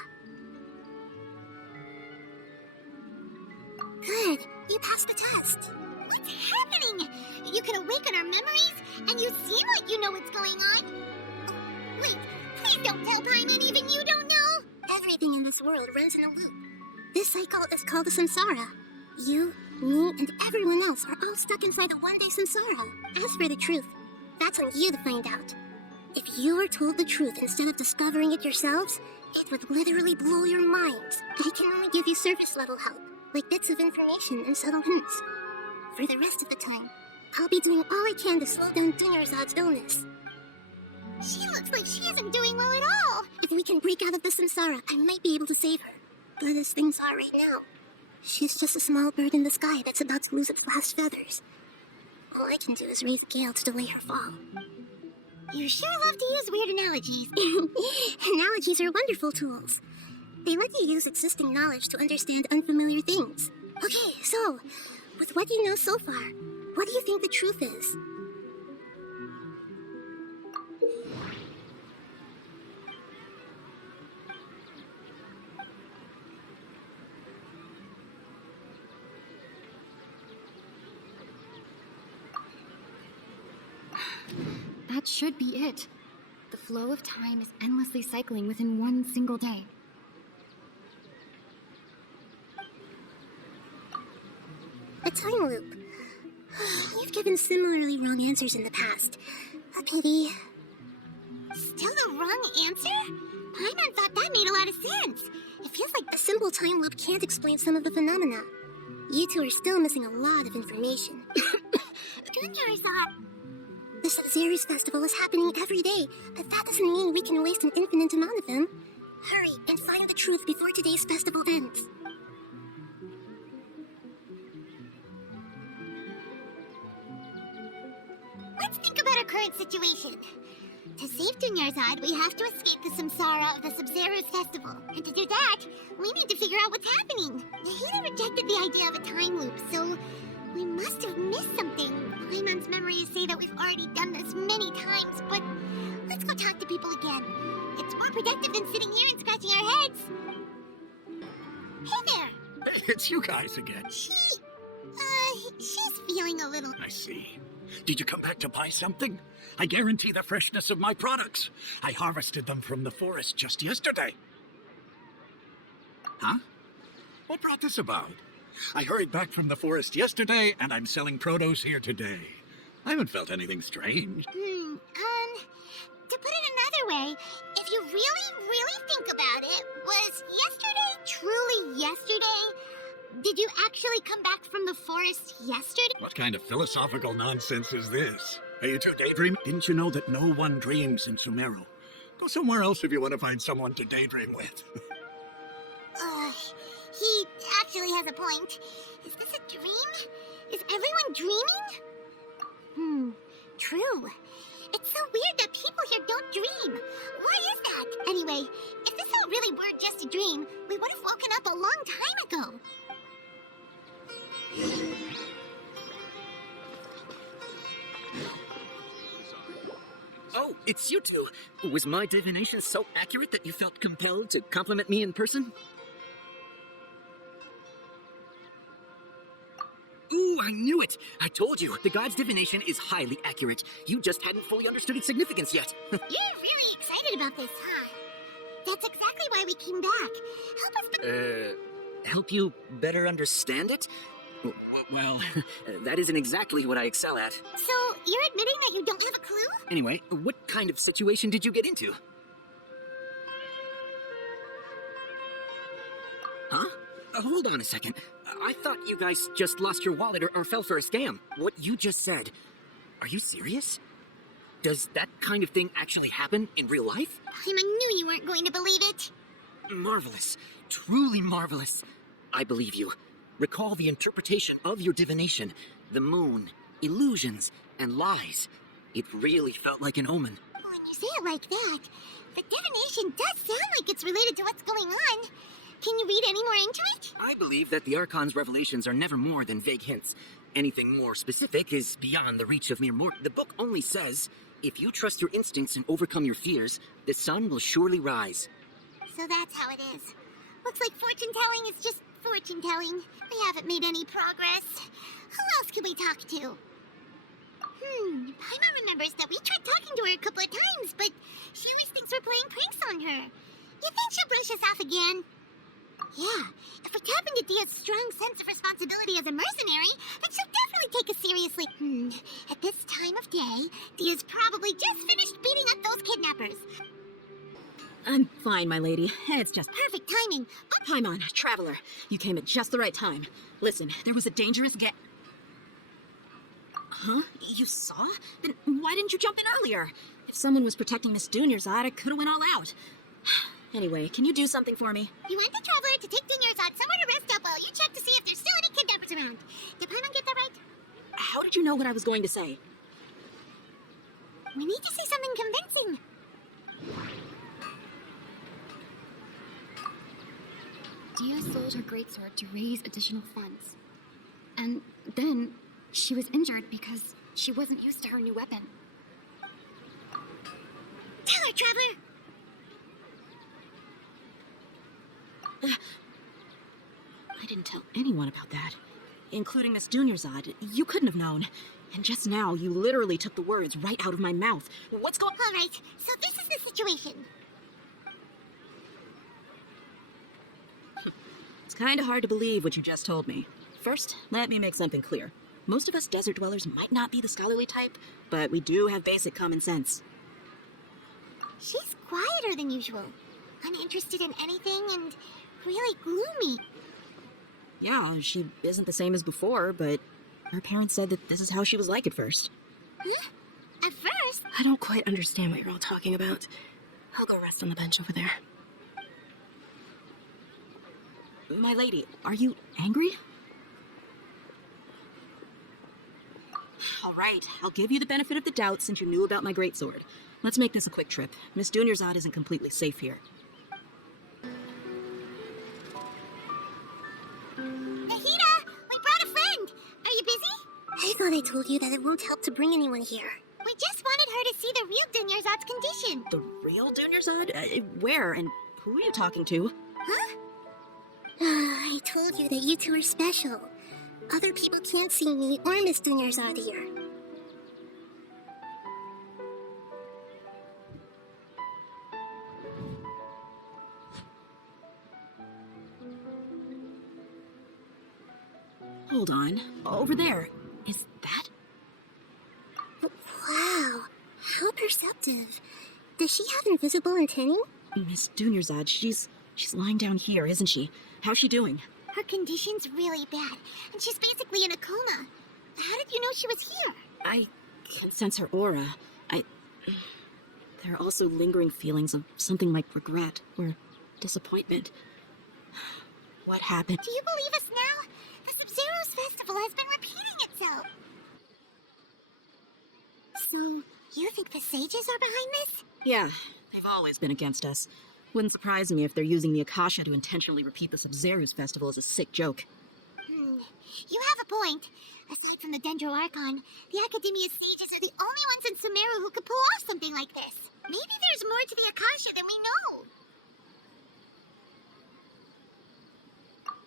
Good, you passed the test. What's happening? You can awaken our memories, and you seem like you know what's going on. Oh, wait, please don't tell Paimon even you don't know. Everything in this world runs in a loop. This cycle is called the samsara. You, me, and everyone else are all stuck inside the one-day samsara. As for the truth, that's on you to find out. If you were told the truth instead of discovering it yourselves, it would literally blow your minds. I can only give you surface-level help, like bits of information and subtle hints. For the rest of the time, I'll be doing all I can to slow down Dinnerzod's illness. She looks like she isn't doing well at all. If we can break out of the samsara, I might be able to save her. But as things are right now, she's just a small bird in the sky that's about to lose its last feathers. All I can do is raise a gale to delay her fall. You sure love to use weird analogies. Analogies are wonderful tools. They let you use existing knowledge to understand unfamiliar things. Okay, so, with what you know so far, what do you think the truth is? That should be it. The flow of time is endlessly cycling within one single day. A time loop. You've given similarly wrong answers in the past. A pity. Still the wrong answer? Paimon thought that made a lot of sense. It feels like a simple time loop can't explain some of the phenomena. You two are still missing a lot of information. Dinnersod. The Sub-Zero's festival is happening every day, but that doesn't mean we can waste an infinite amount of them. Hurry and find the truth before today's festival ends. Let's think about our current situation. To save Dinnersod, we have to escape the samsara of the Sub-Zero's festival. And to do that, we need to figure out what's happening. Nahida rejected the idea of a time loop, so we must have missed something. Paimon's memories say that we've already done this many times, but let's go talk to people again. It's more productive than sitting here and scratching our heads. Hey there! It's you guys again. She's feeling a little... I see. Did you come back to buy something? I guarantee the freshness of my products. I harvested them from the forest just yesterday. Huh? What brought this about? I hurried back from the forest yesterday, and I'm selling produce here today. I haven't felt anything strange. To put it another way, if you really think about it, was yesterday truly yesterday? Did you actually come back from the forest yesterday? What kind of philosophical nonsense is this? Are you two daydreaming? Didn't you know that no one dreams in Sumeru? Go somewhere else if you want to find someone to daydream with. He actually has a point. Is this a dream? Is everyone dreaming? True. It's so weird that people here don't dream. Why is that? Anyway, if this all really were just a dream, we would have woken up a long time ago. Oh, it's you two. Was my divination so accurate that you felt compelled to compliment me in person? Ooh, I knew it! I told you, the god's divination is highly accurate. You just hadn't fully understood its significance yet. You're really excited about this, huh? That's exactly why we came back. Help us... Help you better understand it? Well, that isn't exactly what I excel at. So, you're admitting that you don't have a clue? Anyway, what kind of situation did you get into? Huh? Hold on a second. I thought you guys just lost your wallet or fell for a scam. What you just said, are you serious? Does that kind of thing actually happen in real life? I knew you weren't going to believe it. Marvelous. Truly marvelous. I believe you. Recall the interpretation of your divination, the moon, illusions, and lies. It really felt like an omen. When you say it like that, the divination does sound like it's related to what's going on. Can you read any more into it? I believe that the Archon's revelations are never more than vague hints. Anything more specific is beyond the reach of mere mortal. The book only says, if you trust your instincts and overcome your fears, the sun will surely rise. So that's how it is. Looks like fortune telling is just fortune telling. We haven't made any progress. Who else can we talk to? Paimon remembers that we tried talking to her a couple of times, but she always thinks we're playing pranks on her. You think she'll brush us off again? Yeah, if we tap into Dia's strong sense of responsibility as a mercenary, then she'll definitely take us seriously. At this time of day, Dia's probably just finished beating up those kidnappers. I'm fine, my lady. It's just Perfect timing. Paimon, Traveler. You came at just the right time. Listen, there was a dangerous Huh? You saw? Then why didn't you jump in earlier? If someone was protecting Miss Dunyarzad, I could have went all out. Anyway, can you do something for me? You want the Traveler to take Dunyarzad somewhere to rest up while you check to see if there's still any kidnappers around. Did Paimon get that right? How did you know what I was going to say? We need to say something convincing. Dia sold her greatsword to raise additional funds. And then she was injured because she wasn't used to her new weapon. Tell her, Traveler! I didn't tell anyone about that, including Miss Dunyarzad. You couldn't have known. And just now, you literally took the words right out of my mouth. What's going on? All right, so this is the situation. It's kind of hard to believe what you just told me. First, let me make something clear. Most of us desert dwellers might not be the scholarly type, but we do have basic common sense. She's quieter than usual, uninterested in anything, and really gloomy. Yeah, she isn't the same as before, but her parents said that this is how she was like at first. Huh? At first? I don't quite understand what you're all talking about. I'll go rest on the bench over there. My lady, are you angry? All right, I'll give you the benefit of the doubt since you knew about my greatsword. Let's make this a quick trip. Miss Dunyarzad isn't completely safe here. Nahida, we brought a friend. Are you busy? I thought I told you that it won't help to bring anyone here. We just wanted her to see the real Dunyarzad's condition. The real Dunyarzad? Where and who are you talking to? Huh? I told you that you two are special. Other people can't see me or Miss Dunyarzad here. Hold on. Over there. Is that? Wow, how perceptive. Does she have invisible antennae? Miss Dunyarzad, she's lying down here, isn't she? How's she doing? Her condition's really bad, and she's basically in a coma. How did you know she was here? I can sense her aura. There are also lingering feelings of something like regret or disappointment. What happened? Do you believe us now? The Sub-Zero's festival has been repeating itself. So, you think the sages are behind this? Yeah, they've always been against us. Wouldn't surprise me if they're using the Akasha to intentionally repeat the Sub-Zero's festival as a sick joke. You have a point. Aside from the Dendro Archon, the Academia's sages are the only ones in Sumeru who could pull off something like this. Maybe there's more to the Akasha than we know.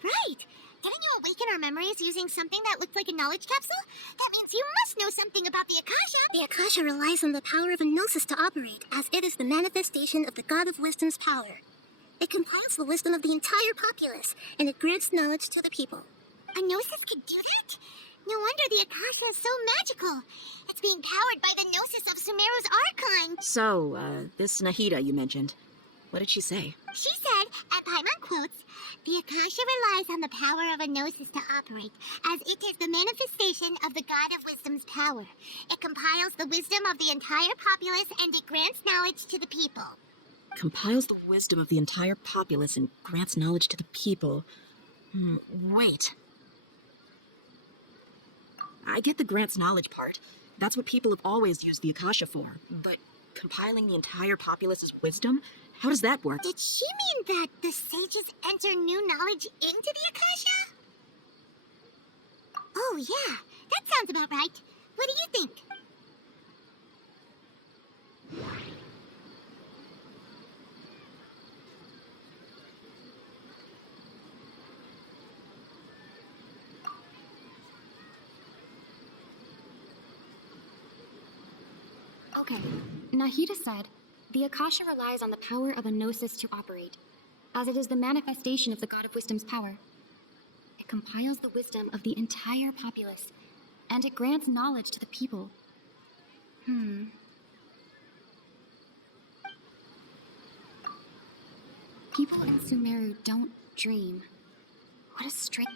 Right! Didn't you awaken our memories using something that looked like a knowledge capsule? That means you must know something about the Akasha! The Akasha relies on the power of a gnosis to operate, as it is the manifestation of the God of Wisdom's power. It compiles the wisdom of the entire populace, and it grants knowledge to the people. A gnosis could do that? No wonder the Akasha is so magical. It's being powered by the gnosis of Sumeru's Archon. So, this Nahida you mentioned, what did she say? She said, and Paimon quotes, the Akasha relies on the power of a gnosis to operate, as it is the manifestation of the God of Wisdom's power. It compiles the wisdom of the entire populace and it grants knowledge to the people. Compiles the wisdom of the entire populace and grants knowledge to the people. Wait. I get the grants knowledge part. That's what people have always used the Akasha for. But compiling the entire populace's wisdom? How does that work? Did she mean that the sages enter new knowledge into the Akasha? Oh, yeah. That sounds about right. What do you think? Okay, Nahida said, the Akasha relies on the power of a gnosis to operate, as it is the manifestation of the God of Wisdom's power. It compiles the wisdom of the entire populace, and it grants knowledge to the people. People in Sumeru don't dream. What a strange...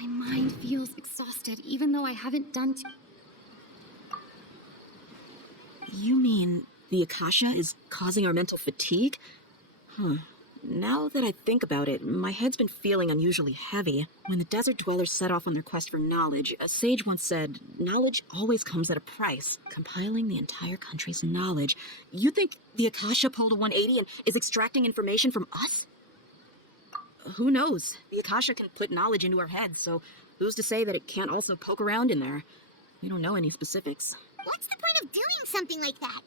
My mind feels exhausted, even though I haven't done You mean the Akasha is causing our mental fatigue? Now that I think about it, my head's been feeling unusually heavy. When the desert dwellers set off on their quest for knowledge, a sage once said, knowledge always comes at a price. Compiling the entire country's knowledge. You think the Akasha pulled a 180 and is extracting information from us? Who knows? The Akasha can put knowledge into our heads, so who's to say that it can't also poke around in there? We don't know any specifics. What's the point of doing something like that?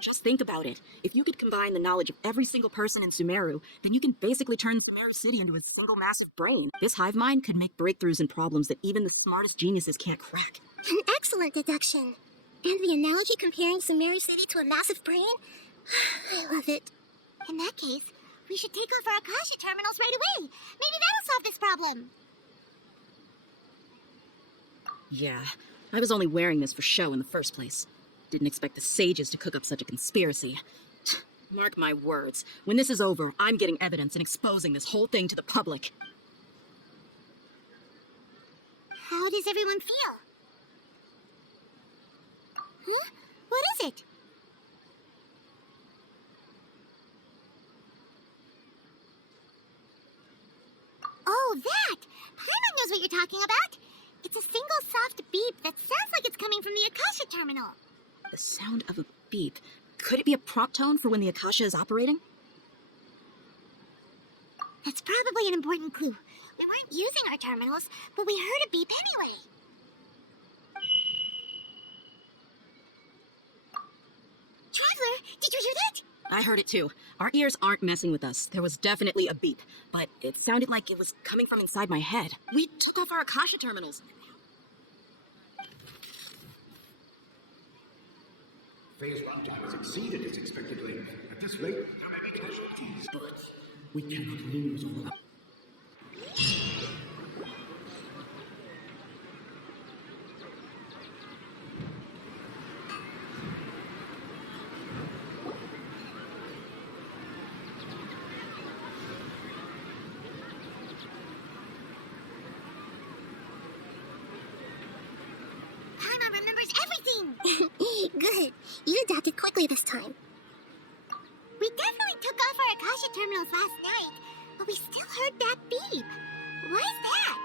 Just think about it. If you could combine the knowledge of every single person in Sumeru, then you can basically turn Sumeru City into a single massive brain. This hive mind could make breakthroughs in problems that even the smartest geniuses can't crack. An excellent deduction. And the analogy comparing Sumeru City to a massive brain? I love it. In that case, we should take off our Akasha terminals right away. Maybe that'll solve this problem. Yeah, I was only wearing this for show in the first place. Didn't expect the sages to cook up such a conspiracy. Mark my words, when this is over, I'm getting evidence and exposing this whole thing to the public. How does everyone feel? Huh? What is it? Oh, that! Paimon knows what you're talking about. It's a single soft beep that sounds like it's coming from the Akasha terminal. The sound of a beep. Could it be a prompt tone for when the Akasha is operating? That's probably an important clue. We weren't using our terminals, but we heard a beep anyway. Traveler, did you hear that? I heard it too. Our ears aren't messing with us. There was definitely a beep, but it sounded like it was coming from inside my head. We took off our Akasha terminals. Phase runtime has exceeded its expected length. At this rate, there may be casualties, but we cannot lose all. Paimon remembers everything! Good. You adapted quickly this time. We definitely took off our Akasha terminals last night, but we still heard that beep. Why is that?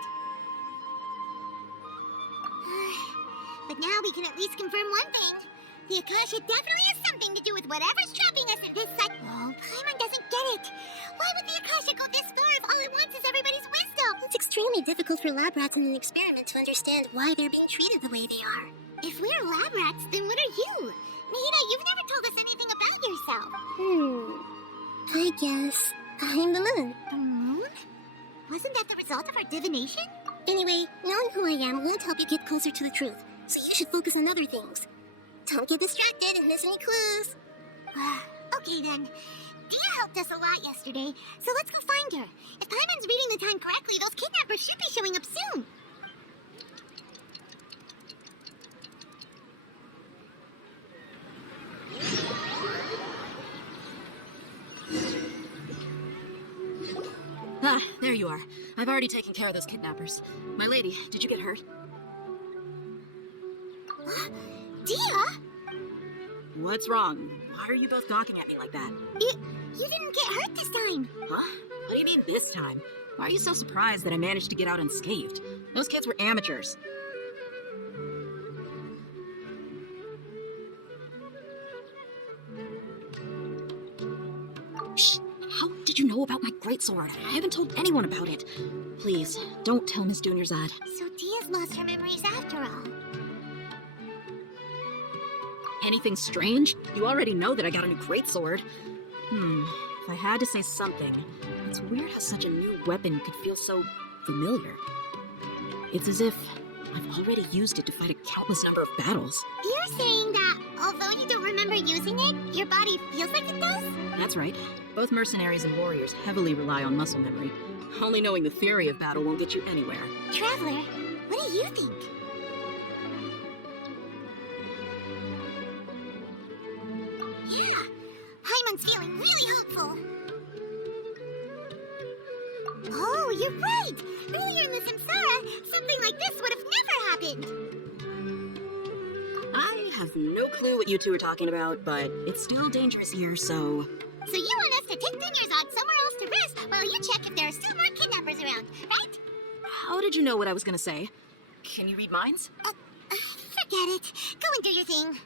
But now we can at least confirm one thing. The Akasha definitely has something to do with whatever's trapping us in this site. Oh, Paimon doesn't get it. Why would the Akasha go this far if all it wants is everybody's wisdom? It's extremely difficult for lab rats in an experiment to understand why they're being treated the way they are. If we're lab rats, then what are you? Nahida, you've never told us anything about yourself. I guess I'm the moon. The moon? Wasn't that the result of our divination? Anyway, knowing who I am won't help you get closer to the truth, so you should focus on other things. Don't get distracted and miss any clues. Okay then. Dia helped us a lot yesterday, so let's go find her. If Paimon's reading the time correctly, those kidnappers should be showing up soon. Ah, there you are. I've already taken care of those kidnappers. My lady, did you get hurt? Dia? What's wrong? Why are you both gawking at me like that? You didn't get hurt this time. Huh? What do you mean this time? Why are you so surprised that I managed to get out unscathed? Those kids were amateurs. How did you know about my greatsword? I haven't told anyone about it. Please, don't tell Miss Junior's ad. So Dia's lost her memories after all. Anything strange? You already know that I got a new greatsword. If I had to say something, it's weird how such a new weapon could feel so familiar. It's as if I've already used it to fight a countless number of battles. You're saying that although you don't remember using it, your body feels like it does? That's right. Both mercenaries and warriors heavily rely on muscle memory. Only knowing the theory of battle won't get you anywhere. Traveler, what do you think? Yeah, Paimon's feeling really hopeful. Oh, you're right! Earlier in the Samsara, something like this would have never happened. I have no clue what you two are talking about, but it's still dangerous here, so... So you want us to take Dinger's on somewhere else to rest while you check if there are still more kidnappers around, right? How did you know what I was gonna say? Can you read minds? Forget it. Go and do your thing.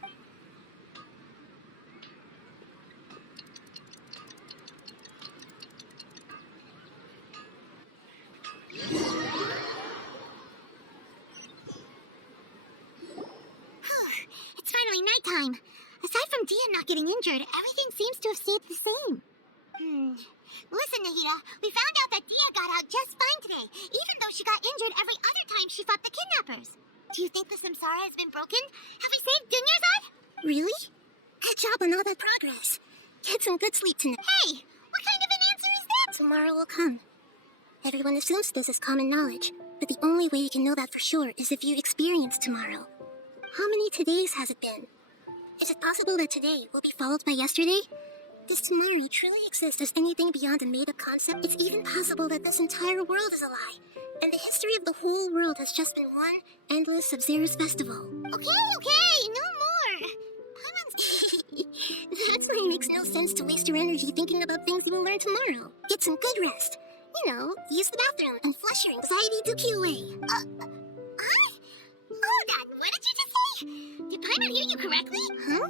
It's finally nighttime. Aside from Dia not getting injured, everything seems to have stayed the same. Listen, Nahida, we found out that Dia got out just fine today, even though she got injured every other time she fought the kidnappers. Do you think the Samsara has been broken? Have we saved Dunyarzad? Really? Good job on all that progress. Get some good sleep tonight. Hey, what kind of an answer is that? Tomorrow will come. Everyone assumes this is common knowledge, but the only way you can know that for sure is if you experience tomorrow. How many todays has it been? Is it possible that today will be followed by yesterday? Does tomorrow truly exist as anything beyond a made-up concept? It's even possible that this entire world is a lie, and the history of the whole world has just been one endless Sub-Zero's festival. Okay, no more! That's why it makes no sense to waste your energy thinking about things you will learn tomorrow. Get some good rest. You know, use the bathroom and flush your anxiety dookie away. Hold on, what did you just say? Did Paimon hear you correctly? Huh?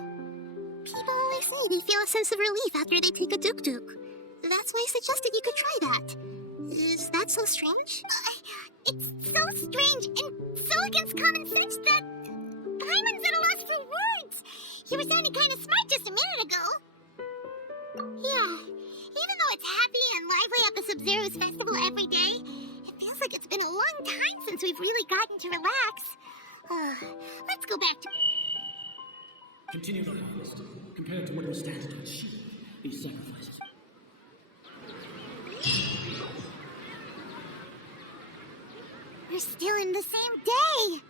People always say they feel a sense of relief after they take a duk-duk. That's why I suggested you could try that. Is that so strange? It's so strange and so against common sense that Paimon's at a loss for words. You were sounding kind of smart just a minute ago. Yeah, even though it's happy and lively at the Sub-Zero's festival every day, it feels like it's been a long time since we've really gotten to relax. Let's go back to... Continue the harvest. Compared to what was stands to achieve these sacrifices. We're still in the same day!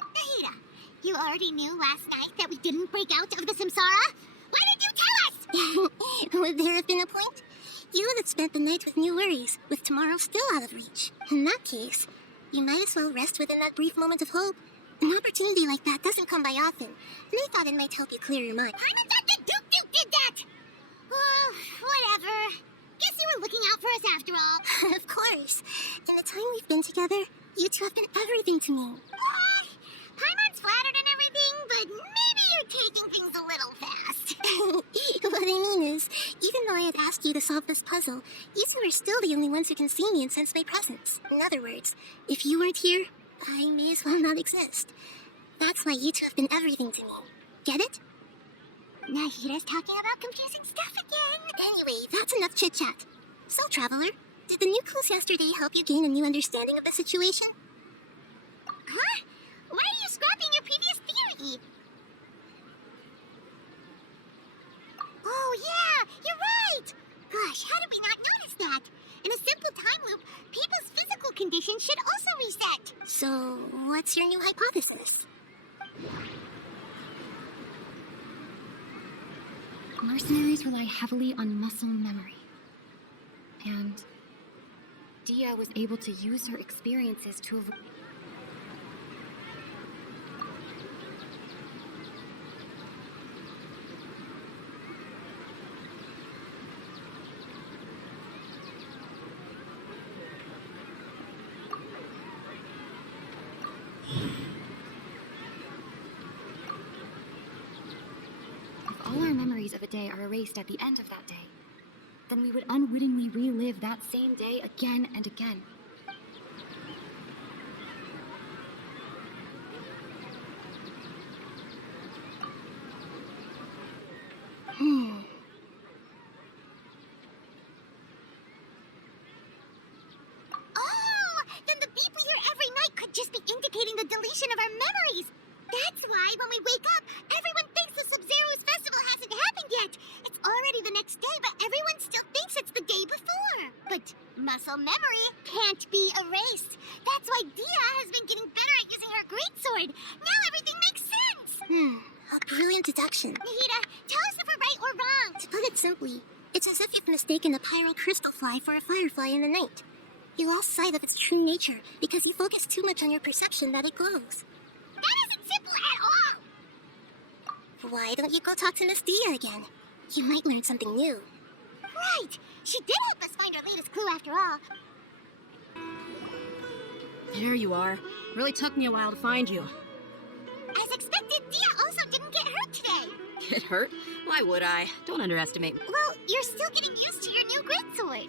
Nahida, you already knew last night that we didn't break out of the Samsara? Why did you tell us? Would there have been a point? You would have spent the night with new worries, with tomorrow still out of reach. In that case, you might as well rest within that brief moment of hope. An opportunity like that doesn't come by often, and I thought it might help you clear your mind. Paimon thought that Duke did that! Whatever. Guess you were looking out for us after all. Of course. In the time we've been together, you two have been everything to me. Paimon's flattered and everything, but maybe you're taking things a little fast. What I mean is, even though I had asked you to solve this puzzle, you two are still the only ones who can see me and sense my presence. In other words, if you weren't here, I may as well not exist. That's why you two have been everything to me. Get it? Nahida's talking about confusing stuff again. Anyway, that's enough chit-chat. So, Traveler, did the new clues yesterday help you gain a new understanding of the situation? Huh? Why are you scrapping your previous theory? Oh, yeah, you're right! Gosh, how did we not notice that? In a simple time loop, people's physical condition should also reset. So, what's your new hypothesis? Mercenaries rely heavily on muscle memory. And Dia was able to use her experiences to avoid... If all our memories of a that day are erased at the end of that day, then we would unwittingly relive that same day again and again. Oh, then the beep we hear every night could just be indicating the deletion of our memories. That's why when we wake up, everyone thinks the Sub-Zero's festival hasn't happened yet. It's already the next day, but everyone still thinks it's the day before. But muscle memory can't be erased. That's why Dia has been getting better at using her greatsword. Now everything makes sense. A brilliant deduction. Nahida, tell us if we're right or wrong. To put it simply, it's as if you've mistaken a pyro crystal fly for a firefly in the night. You lost sight of its true nature because you focus too much on your perception that it glows. That isn't simple at all. Why don't you go talk to Miss Dia again? You might learn something new. Right. She did help us find our latest clue after all. There you are. Really took me a while to find you. As expected, Dia also didn't get hurt today. Get hurt? Why would I? Don't underestimate me. Well, you're still getting used to your new greatsword.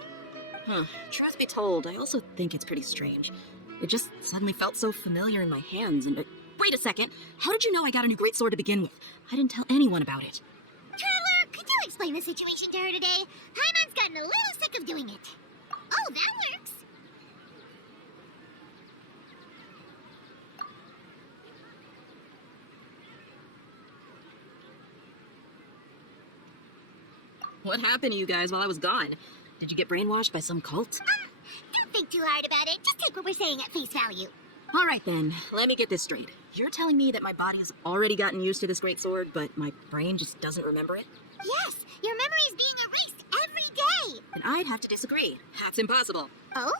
Truth be told, I also think it's pretty strange. It just suddenly felt so familiar in my hands, and wait a second. How did you know I got a new greatsword to begin with? I didn't tell anyone about it. Traveler, could you explain the situation to her today? Paimon's gotten a little sick of doing it. Oh, that works. What happened to you guys while I was gone? Did you get brainwashed by some cult? Don't think too hard about it. Just take what we're saying at face value. All right then, let me get this straight. You're telling me that my body has already gotten used to this greatsword, but my brain just doesn't remember it? Yes, your memory is being erased every day. And I'd have to disagree. That's impossible. Oh?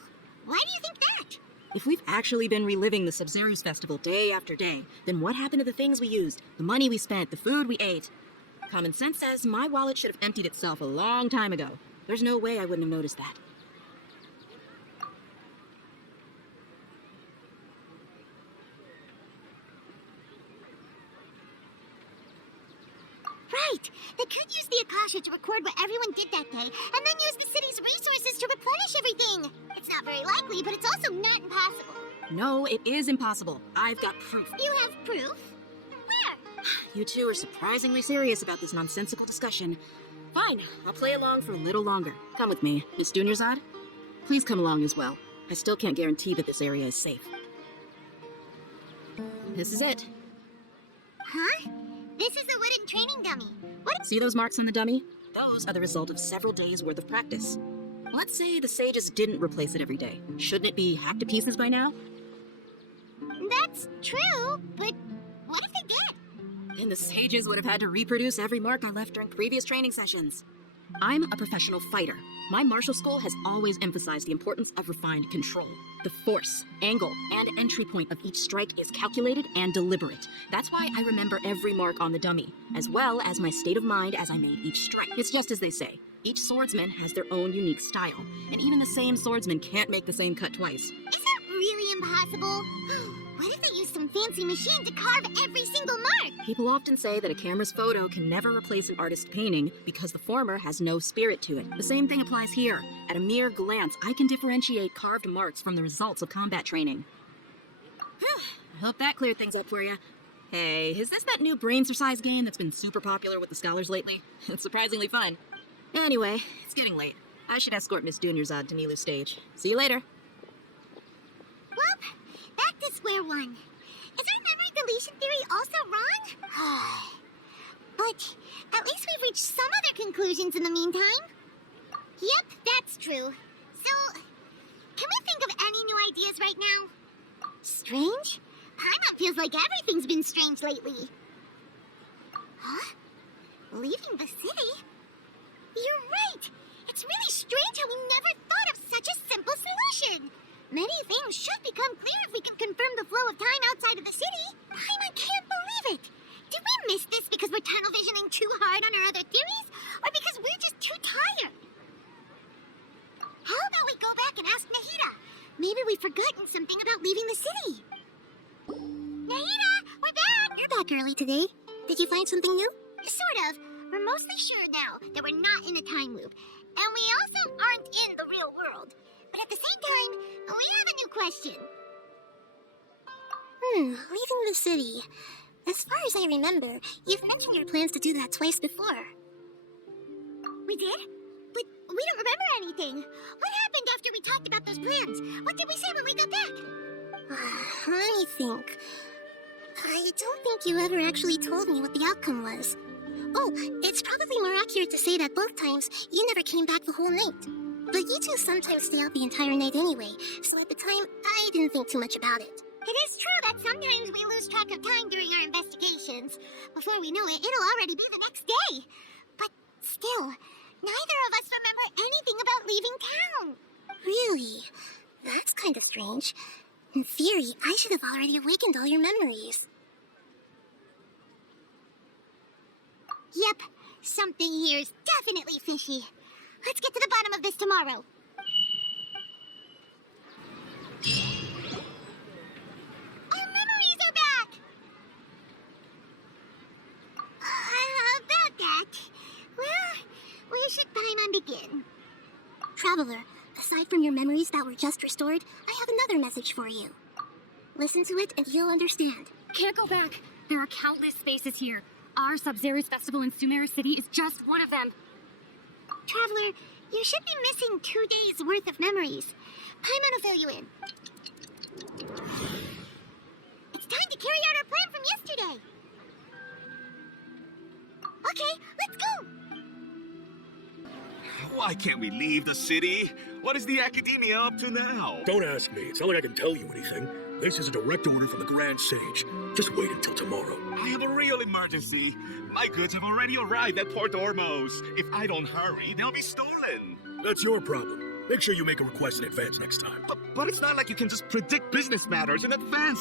Why do you think that? If we've actually been reliving the Sub-Zero's festival day after day, then what happened to the things we used, the money we spent, the food we ate? Common sense says my wallet should have emptied itself a long time ago. There's no way I wouldn't have noticed that. Right. They could use the Akasha to record what everyone did that day, and then use the city's resources to replenish everything. It's not very likely, but it's also not impossible. No, it is impossible. I've got proof. You have proof? Where? You two are surprisingly serious about this nonsensical discussion. Fine, I'll play along for a little longer. Come with me, Miss Dunyarzad. Please come along as well. I still can't guarantee that this area is safe. This is it. Huh? This is a wooden training dummy. What? See those marks on the dummy? Those are the result of several days' worth of practice. Let's say the sages didn't replace it every day. Shouldn't it be hacked to pieces by now? That's true, but what if they did? Then the sages would have had to reproduce every mark I left during previous training sessions. I'm a professional fighter. My martial school has always emphasized the importance of refined control. The force, angle, and entry point of each strike is calculated and deliberate. That's why I remember every mark on the dummy, as well as my state of mind as I made each strike. It's just as they say. Each swordsman has their own unique style, and even the same swordsman can't make the same cut twice. Is that really impossible? What if they use some fancy machine to carve every single mark? People often say that a camera's photo can never replace an artist's painting because the former has no spirit to it. The same thing applies here. At a mere glance, I can differentiate carved marks from the results of combat training. I hope that cleared things up for you. Hey, is this that new brain exercise game that's been super popular with the scholars lately? It's surprisingly fun. Anyway, it's getting late. I should escort Miss Dunyarzad to Milu's stage. See you later. Well, back to square one. Is our memory deletion theory also wrong? But at least we've reached some other conclusions in the meantime. Yep, that's true. So, can we think of any new ideas right now? Strange? Paimon feels like everything's been strange lately. Huh? Leaving the city? You're right! It's really strange how we never thought of such a simple solution! Many things should become clear if we can confirm the flow of time outside of the city. Paimon can't believe it! Did we miss this because we're tunnel visioning too hard on our other theories? Or because we're just too tired? How about we go back and ask Nahida? Maybe we've forgotten something about leaving the city. Nahida, we're back! You're back early today. Did you find something new? Sort of. we're mostly sure now that we're not in a time loop. And we also aren't in the real world. But at the same time, we have a new question. Leaving the city. As far as I remember, you've mentioned your plans to do that twice before. We did? But we don't remember anything. What happened after we talked about those plans? What did we say when we got back? Let me think. I don't think you ever actually told me what the outcome was. Oh, it's probably more accurate to say that both times you never came back the whole night. But you two sometimes stay out the entire night anyway, so at the time, I didn't think too much about it. It is true that sometimes we lose track of time during our investigations. Before we know it, it'll already be the next day. But still, neither of us remember anything about leaving town. Really? That's kind of strange. In theory, I should have already awakened all your memories. Yep, something here is definitely fishy. Let's get to the bottom of this tomorrow. Our memories are back! About that, well, where should Paimon begin? Traveler, aside from your memories that were just restored, I have another message for you. Listen to it and you'll understand. Can't go back. There are countless spaces here. Our Sub-Zero's festival in Sumeru City is just one of them. Traveler, you should be missing 2 days' worth of memories. Paimon will fill you in. It's time to carry out our plan from yesterday. Okay, let's go. Why can't we leave the city? What is the academia up to now? Don't ask me. It's not like I can tell you anything. This is a direct order from the Grand Sage. Just wait until tomorrow. I have a real emergency. My goods have already arrived at Port Ormos. If I don't hurry, they'll be stolen. That's your problem. Make sure you make a request in advance next time. But it's not like you can just predict business matters in advance.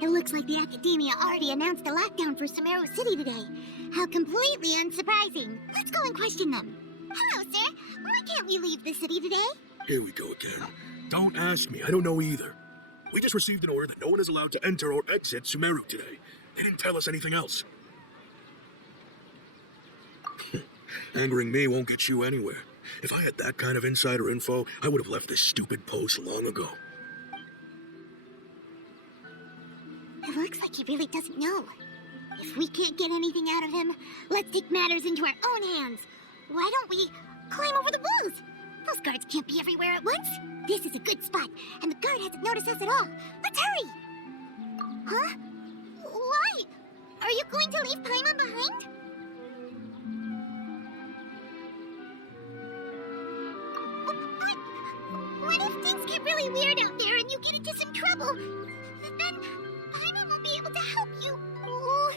It looks like the Academia already announced a lockdown for Sumeru City today. How completely unsurprising. Let's go and question them. Hello, sir. Why can't we leave the city today? Here we go again. Don't ask me. I don't know either. We just received an order that no one is allowed to enter or exit Sumeru today. They didn't tell us anything else. Angering me won't get you anywhere. If I had that kind of insider info, I would have left this stupid post long ago. It looks like he really doesn't know. If we can't get anything out of him, let's take matters into our own hands. Why don't we climb over the walls? Those guards can't be everywhere at once. This is a good spot, and the guard hasn't noticed us at all. Let's hurry! Huh? Why? Are you going to leave Paimon behind? But what if things get really weird out there and you get into some trouble? Then Paimon won't be able to help you. Oh,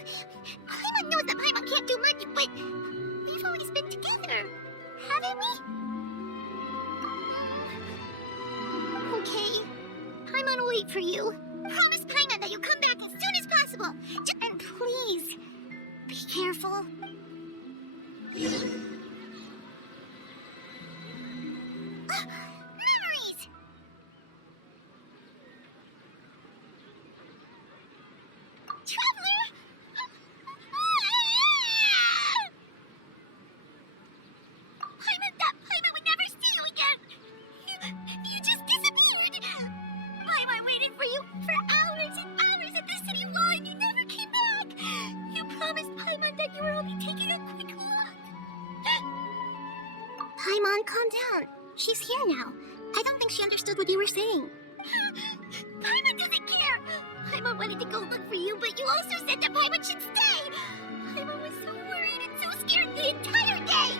Paimon knows that Paimon can't do much, but we've always been together, haven't we? Okay, Paimon will wait for you. Promise Paimon that you'll come back as soon as possible. And please, be careful. Memories! Traveler! Paimon thought Paimon would never see you again. You just disappeared. Paimon waited for you for hours and hours at the city wall and you never came back. You promised Paimon that you were only taking a quick look. Paimon, calm down. She's here now. I don't think she understood what you were saying. Paimon doesn't care. Paimon wanted to go look for you, but you also said that Paimon should stay. Paimon was so worried and so scared the entire day.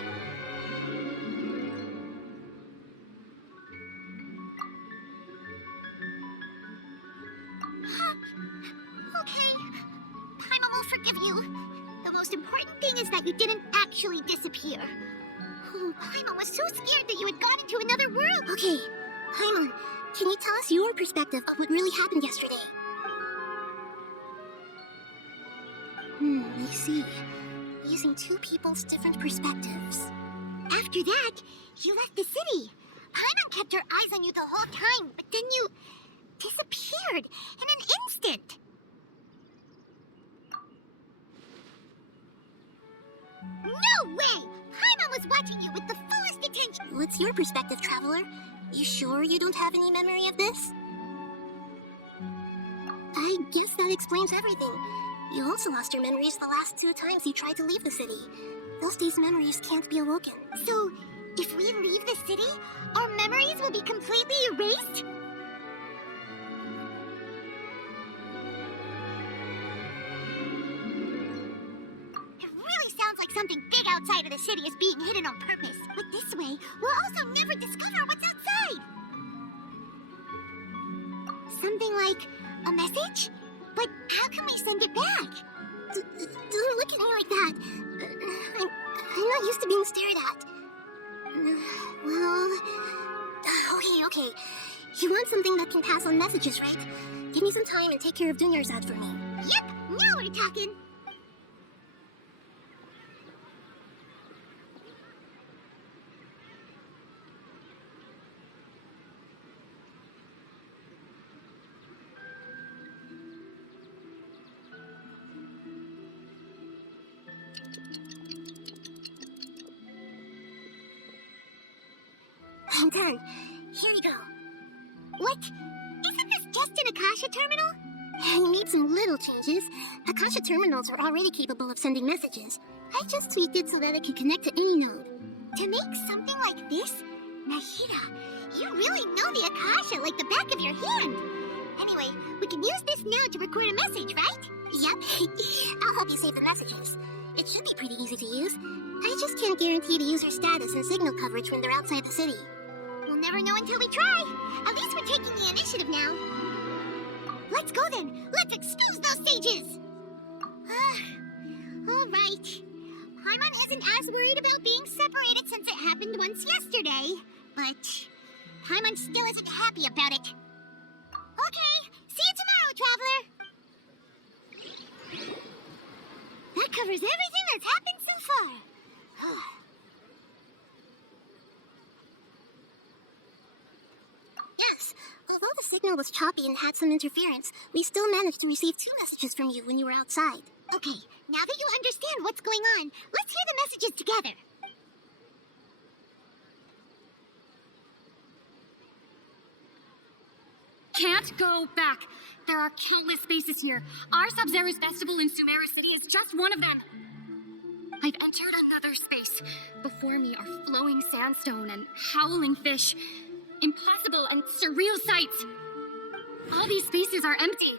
Okay, Paimon will forgive you. The most important thing is that you didn't actually disappear. Oh, Paimon was so scared that you had gone into another world. Okay, Paimon, can you tell us your perspective of what really happened yesterday? I see. Using two people's different perspectives. After that, you left the city. Paimon kept her eyes on you the whole time, but then you disappeared in an instant. No way! Paimon was watching you with the fullest attention! What's your perspective, Traveler? You sure you don't have any memory of this? I guess that explains everything. You also lost your memories the last 2 times you tried to leave the city. These memories can't be awoken. So, if we leave the city, our memories will be completely erased? It really sounds like something big outside of the city is being hidden on purpose. But this way, we'll also never discover what's outside. Something like a message? But how can we send it back? Don't look at me like that. I'm not used to being stared at. Well... Okay. You want something that can pass on messages, right? Give me some time and take care of Dunyarzad for me. Yep, now we're talking. I'm done. Here you go. What? Isn't this just an Akasha terminal? You made some little changes. Akasha terminals are already capable of sending messages. I just tweaked it so that it can connect to any node. To make something like this? Nahida, you really know the Akasha like the back of your hand. Anyway, we can use this now to record a message, right? Yep. I'll help you save the messages. It should be pretty easy to use. I just can't guarantee the user status and signal coverage when they're outside the city. We'll never know until we try. At least we're taking the initiative now. Let's go then. Let's expose those sages. All right. Paimon isn't as worried about being separated since it happened once yesterday. But Paimon still isn't happy about it. Okay. See you tomorrow, Traveler. That covers everything that's happened so far. Yes. Although the signal was choppy and had some interference, we still managed to receive 2 messages from you when you were outside. Okay, now that you understand what's going on, let's hear the messages together. Can't go back. There are countless spaces here. Our Sub-Zero's festival in Sumeru City is just one of them. I've entered another space. Before me are flowing sandstone and howling fish. Impossible and surreal sights. All these spaces are empty,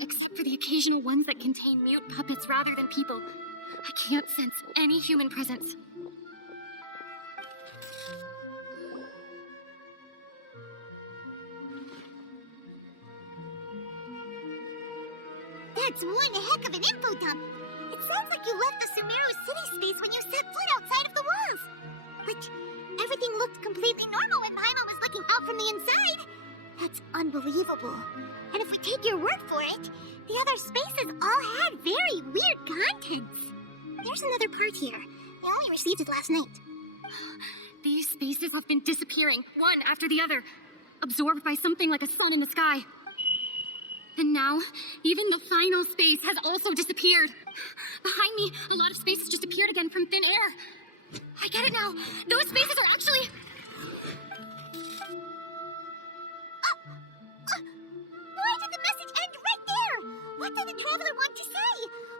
except for the occasional ones that contain mute puppets rather than people. I can't sense any human presence. That's one heck of an info dump. It sounds like you left the Sumeru City space when you set foot outside of the walls. But everything looked completely normal when Paimon was looking out from the inside. That's unbelievable. And if we take your word for it, the other spaces all had very weird contents. There's another part here. We only received it last night. These spaces have been disappearing, one after the other, absorbed by something like a sun in the sky. And now, even the final space has also disappeared. Behind me, a lot of space has just appeared again from thin air. I get it now. Those spaces are actually... Why did the message end right there? What did the Traveler want to say?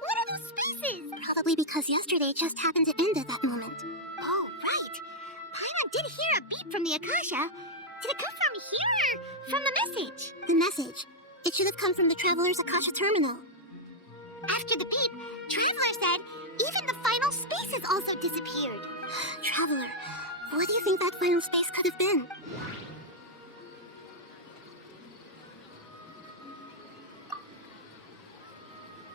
What are those spaces? Probably because yesterday just happened to end at that moment. Oh, right. Paimon did hear a beep from the Akasha. Did it come from here or from the message? The message. It should have come from the Traveler's Akasha terminal. After the beep, Traveler said even the final spaces also disappeared. Traveler, what do you think that final space could have been?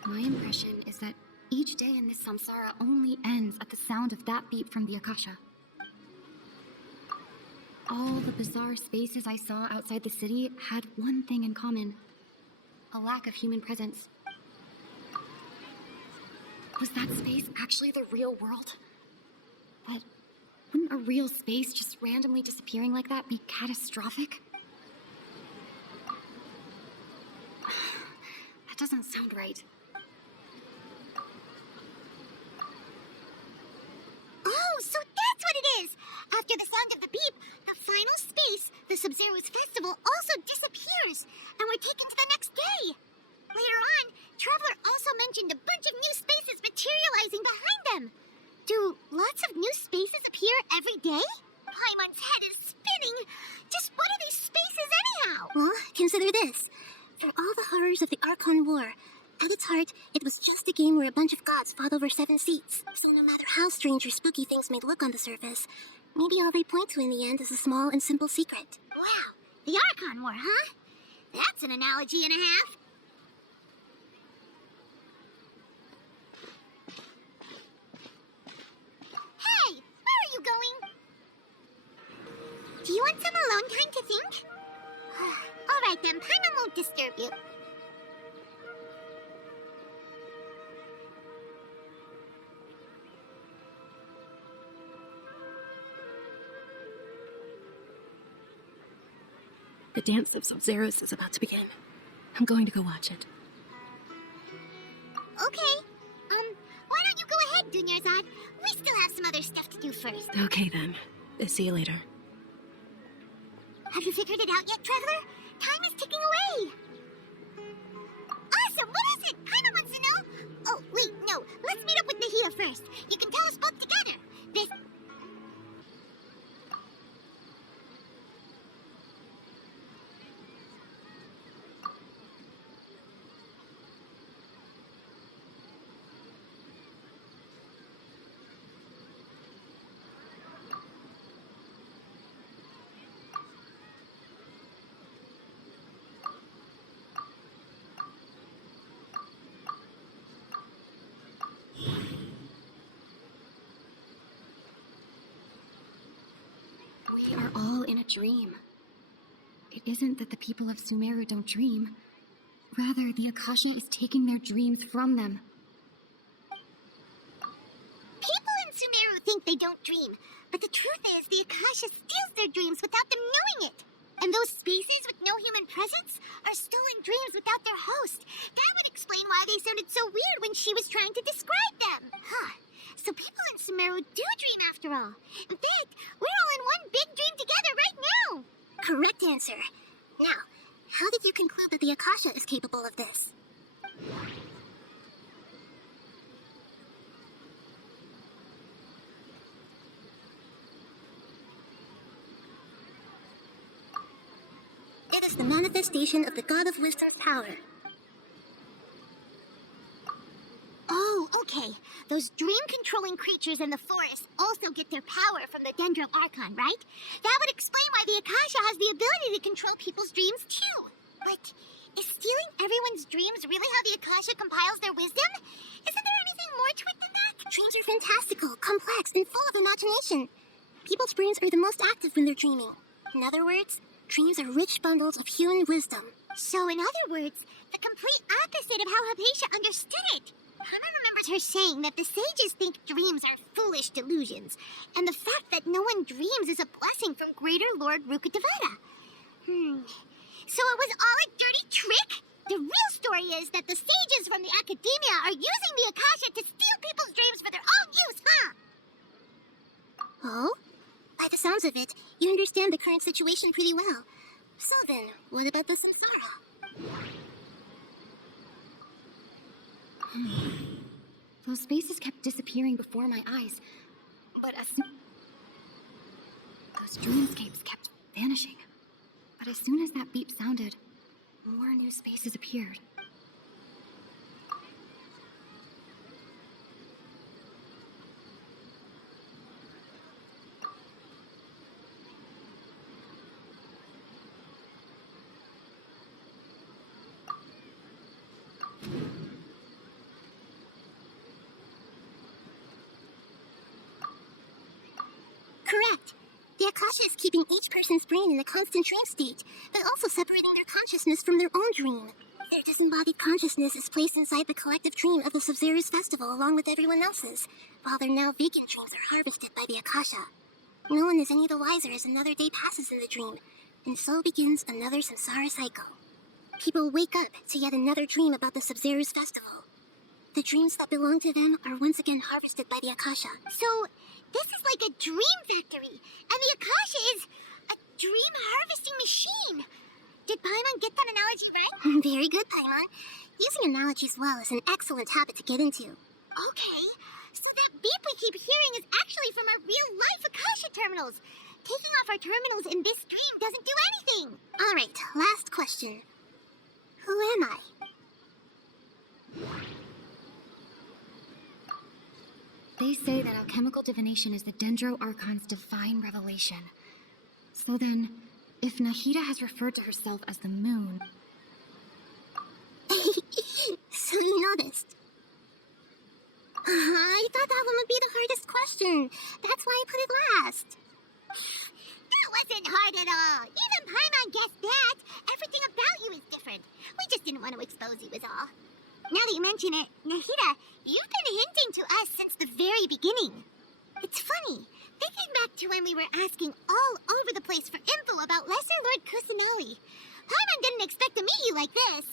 My impression is that each day in this samsara only ends at the sound of that beep from the Akasha. All the bizarre spaces I saw outside the city had one thing in common: a lack of human presence. Was that space actually the real world? But wouldn't a real space just randomly disappearing like that be catastrophic? That doesn't sound right. sound of the beep, the final space, the Sub-Zero's festival, also disappears, and we're taken to the next day. Later on, Traveler also mentioned a bunch of new spaces materializing behind them. Do lots of new spaces appear every day? Paimon's head is spinning. Just what are these spaces anyhow? Well, consider this. For all the horrors of the Archon War, at its heart, it was just a game where a bunch of gods fought over 7 seats. So no matter how strange or spooky things may look on the surface, maybe all they point to in the end is a small and simple secret. Wow, the Archon War, huh? That's an analogy and a half. Hey, where are you going? Do you want some alone time to think? All right then, Paimon won't disturb you. The dance of Sub-Zeros is about to begin. I'm going to go watch it. Okay. Why don't you go ahead, Dunyarzad? We still have some other stuff to do first. Okay then. See you later. Have you figured it out yet, Traveler? Time is ticking away. Awesome! What is it? Paimon wants to know. Oh, wait, no. Let's meet up with Nahia first. You can tell us both together. This... We are all in a dream. It isn't that the people of Sumeru don't dream. Rather, the Akasha is taking their dreams from them. People in Sumeru think they don't dream, but the truth is the Akasha steals their dreams without them knowing it. And those spaces with no human presence are stolen dreams without their host. That would explain why they sounded so weird when she was trying to describe them. Huh. So people in Sumeru do dream after all. In fact, we're all in one big dream together right now. Correct answer. Now, how did you conclude that the Akasha is capable of this? It is the manifestation of the God of Wisdom's power. Oh, okay. Those dream-controlling creatures in the forest also get their power from the Dendro Archon, right? That would explain why the Akasha has the ability to control people's dreams, too. But is stealing everyone's dreams really how the Akasha compiles their wisdom? Isn't there anything more to it than that? Dreams are fantastical, complex, and full of imagination. People's brains are the most active when they're dreaming. In other words, dreams are rich bundles of human wisdom. So, in other words, the complete opposite of how Hypatia understood it. Paimon remembers her saying that the sages think dreams are foolish delusions, and the fact that no one dreams is a blessing from Greater Lord Rukkhadevata. So it was all a dirty trick? The real story is that the sages from the Academia are using the Akasha to steal people's dreams for their own use, huh? Oh? By the sounds of it, you understand the current situation pretty well. So then, what about the Samsara? Those spaces kept disappearing before my eyes, but those dreamscapes kept vanishing. But as soon as that beep sounded, more new spaces appeared. Correct. The Akasha is keeping each person's brain in a constant dream state, but also separating their consciousness from their own dream. Their disembodied consciousness is placed inside the collective dream of the Sub-Zero's festival along with everyone else's, while their now vacant dreams are harvested by the Akasha. No one is any the wiser as another day passes in the dream, and so begins another samsara cycle. People wake up to yet another dream about the Sub-Zero's festival. The dreams that belong to them are once again harvested by the Akasha. So, this is like a dream factory, and the Akasha is a dream harvesting machine. Did Paimon get that analogy right? Very good, Paimon. Using analogies well is an excellent habit to get into. Okay, so that beep we keep hearing is actually from our real-life Akasha terminals. Taking off our terminals in this dream doesn't do anything. All right, last question. Who am I? They say that alchemical divination is the Dendro Archon's divine revelation. So then, if Nahida has referred to herself as the moon... So you noticed. I thought that one would be the hardest question. That's why I put it last. That wasn't hard at all. Even Paimon guessed that. Everything about you is different. We just didn't want to expose you is all. Now that you mention it, Nahida, you've been hinting to us since the very beginning. It's funny, thinking back to when we were asking all over the place for info about Lesser Lord Kusanali. Paimon didn't expect to meet you like this.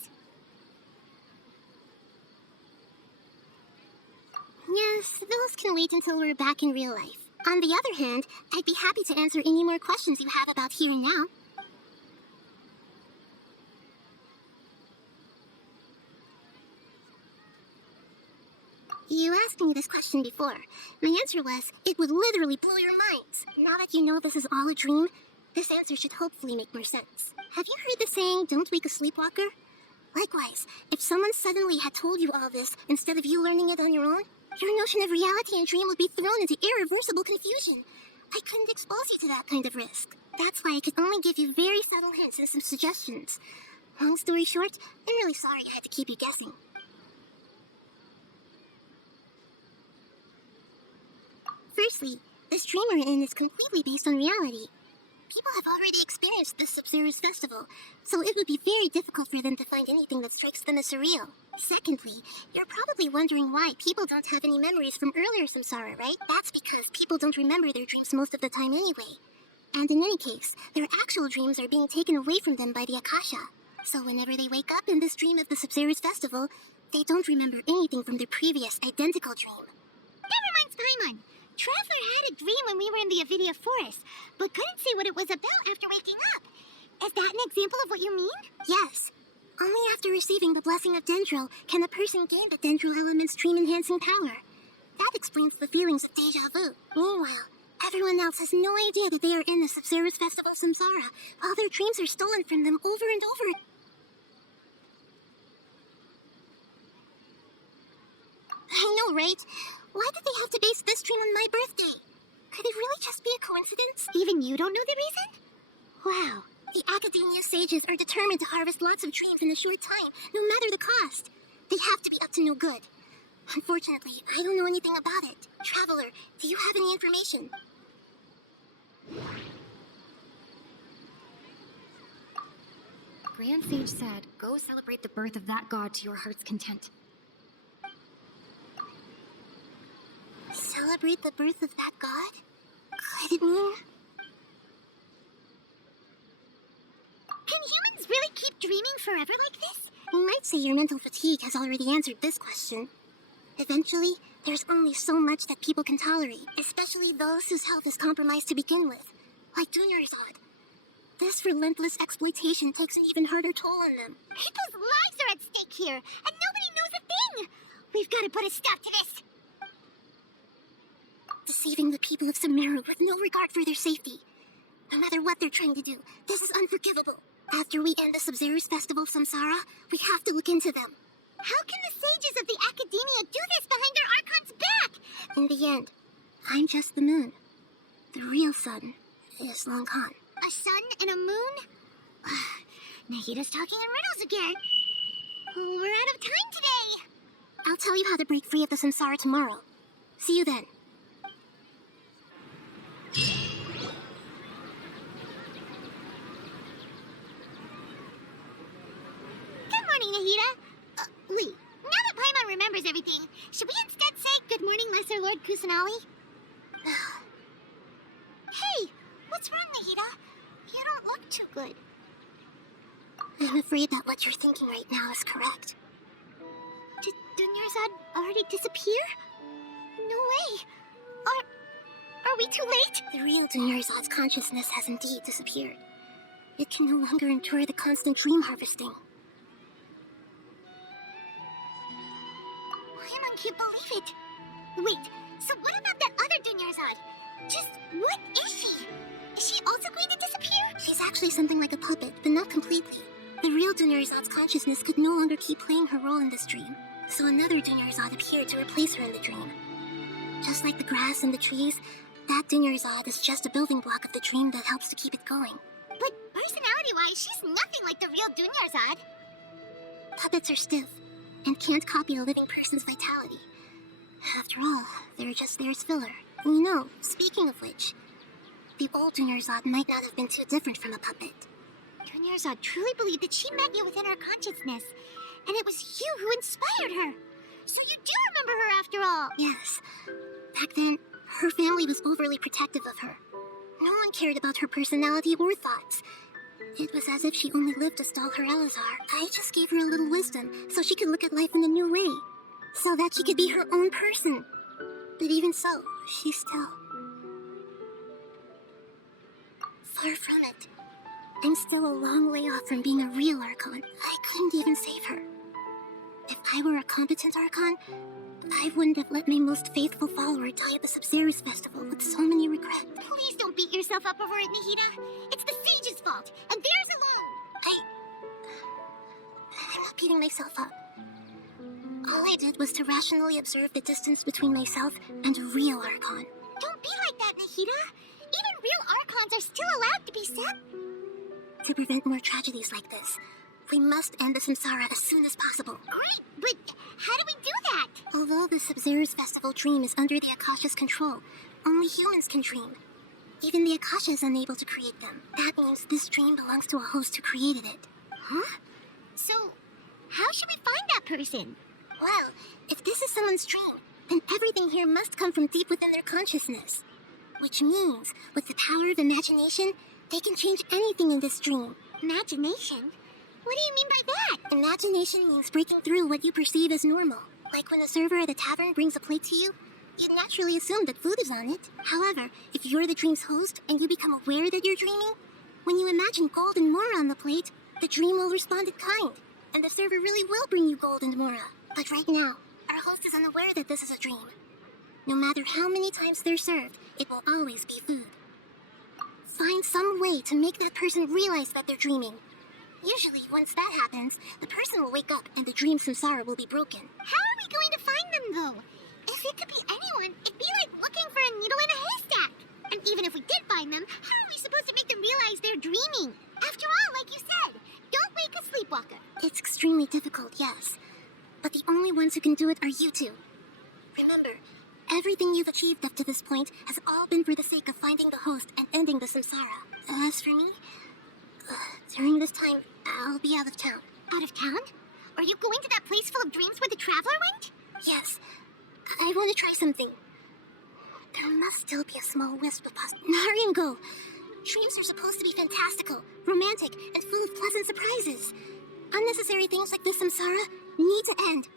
Yes, those can wait until we're back in real life. On the other hand, I'd be happy to answer any more questions you have about here and now. You asked me this question before. My answer was, it would literally blow your minds. Now that you know this is all a dream, this answer should hopefully make more sense. Have you heard the saying, don't wake a sleepwalker? Likewise, if someone suddenly had told you all this instead of you learning it on your own, your notion of reality and dream would be thrown into irreversible confusion. I couldn't expose you to that kind of risk. That's why I could only give you very subtle hints and some suggestions. Long story short, I'm really sorry I had to keep you guessing. Firstly, this dream we're in is completely based on reality. People have already experienced this Sub-Zero's festival, so it would be very difficult for them to find anything that strikes them as surreal. Secondly, you're probably wondering why people don't have any memories from earlier samsara, right? That's because people don't remember their dreams most of the time anyway. And in any case, their actual dreams are being taken away from them by the Akasha. So whenever they wake up in this dream of the Sub-Zero's festival, they don't remember anything from their previous identical dream. That reminds Paimon. Traveler had a dream when we were in the Avidia Forest, but couldn't see what it was about after waking up. Is that an example of what you mean? Yes. Only after receiving the blessing of Dendro can a person gain the Dendro element's dream-enhancing power. That explains the feelings of deja vu. Meanwhile, everyone else has no idea that they are in the Sub-Zero's festival samsara, while their dreams are stolen from them over and over. I know, right? Why did they have to base this dream on my birthday? Could it really just be a coincidence? Even you don't know the reason? Wow. The Academia sages are determined to harvest lots of dreams in a short time, no matter the cost. They have to be up to no good. Unfortunately, I don't know anything about it. Traveler, do you have any information? Grand Sage said, go celebrate the birth of that god to your heart's content. Celebrate the birth of that god? Could it mean... Can humans really keep dreaming forever like this? You might say your mental fatigue has already answered this question. Eventually, there's only so much that people can tolerate, especially those whose health is compromised to begin with, like Dunyarzad. This relentless exploitation takes an even harder toll on them. People's lives are at stake here, and nobody knows a thing! We've got to put a stop to this! Deceiving the people of Sumeru with no regard for their safety. No matter what they're trying to do, this is unforgivable. After we end the Sub-Zero's Festival of Samsara, we have to look into them. How can the sages of the Academia do this behind their Archon's back? In the end, I'm just the moon. The real sun is long gone. A sun and a moon? Nahida's talking in riddles again. We're out of time today. I'll tell you how to break free of the Samsara tomorrow. See you then. Good morning, Nahida. Wait, now that Paimon remembers everything, should we instead say good morning, Lesser Lord Kusanali? Hey, what's wrong, Nahida? You don't look too good. I'm afraid that what you're thinking right now is correct. Dunyarzad already disappear? No way. Are we too late? The real Dunyarzad's consciousness has indeed disappeared. It can no longer endure the constant dream harvesting. Paimon can't believe it. Wait, so what about that other Dunyarzad? Just what is she? Is she also going to disappear? She's actually something like a puppet, but not completely. The real Dunyarzad's consciousness could no longer keep playing her role in this dream, so another Dunyarzad appeared to replace her in the dream. Just like the grass and the trees, that Dunyarzad is just a building block of the dream that helps to keep it going. But personality-wise, she's nothing like the real Dunyarzad. Puppets are stiff, and can't copy a living person's vitality. After all, they're just there as filler. And you know, speaking of which, the old Dunyarzad might not have been too different from a puppet. Dunyarzad truly believed that she met you within her consciousness, and it was you who inspired her. So you do remember her after all. Yes. Back then, her family was overly protective of her. No one cared about her personality or thoughts. It was as if she only lived to stall her Elazar. I just gave her a little wisdom so she could look at life in a new way. So that she could be her own person. But even so, she's still... far from it. I'm still a long way off from being a real Archon. I couldn't even save her. If I were a competent Archon, I wouldn't have let my most faithful follower die at the Sub-Zero's festival with so many regrets. Please don't beat yourself up over it, Nahida. It's the Sage's fault, and theirs alone. I'm not beating myself up. All I did was to rationally observe the distance between myself and a real Archon. Don't be like that, Nahida. Even real Archons are still allowed to be sad. To prevent more tragedies like this, we must end the Samsara as soon as possible. Great, but how do we do that? Although the Sub-Zero's festival dream is under the Akasha's control, only humans can dream. Even the Akasha is unable to create them. That means this dream belongs to a host who created it. Huh? So, how should we find that person? Well, if this is someone's dream, then everything here must come from deep within their consciousness. Which means, with the power of imagination, they can change anything in this dream. Imagination? What do you mean by that? Imagination means breaking through what you perceive as normal. Like when a server at a tavern brings a plate to you, you'd naturally assume that food is on it. However, if you're the dream's host and you become aware that you're dreaming, when you imagine gold and mora on the plate, the dream will respond in kind, and the server really will bring you gold and mora. But right now, our host is unaware that this is a dream. No matter how many times they're served, it will always be food. Find some way to make that person realize that they're dreaming. Usually, once that happens, the person will wake up and the dream samsara will be broken. How are we going to find them, though? If it could be anyone, it'd be like looking for a needle in a haystack. And even if we did find them, how are we supposed to make them realize they're dreaming? After all, like you said, don't wake a sleepwalker. It's extremely difficult, yes. But the only ones who can do it are you two. Remember, everything you've achieved up to this point has all been for the sake of finding the host and ending the samsara. As for me, during this time, I'll be out of town. Out of town? Are you going to that place full of dreams where the Traveler went? Yes. I want to try something. There must still be a small wisp of possibility. Hurry and go. Dreams are supposed to be fantastical, romantic, and full of pleasant surprises. Unnecessary things like this samsara need to end.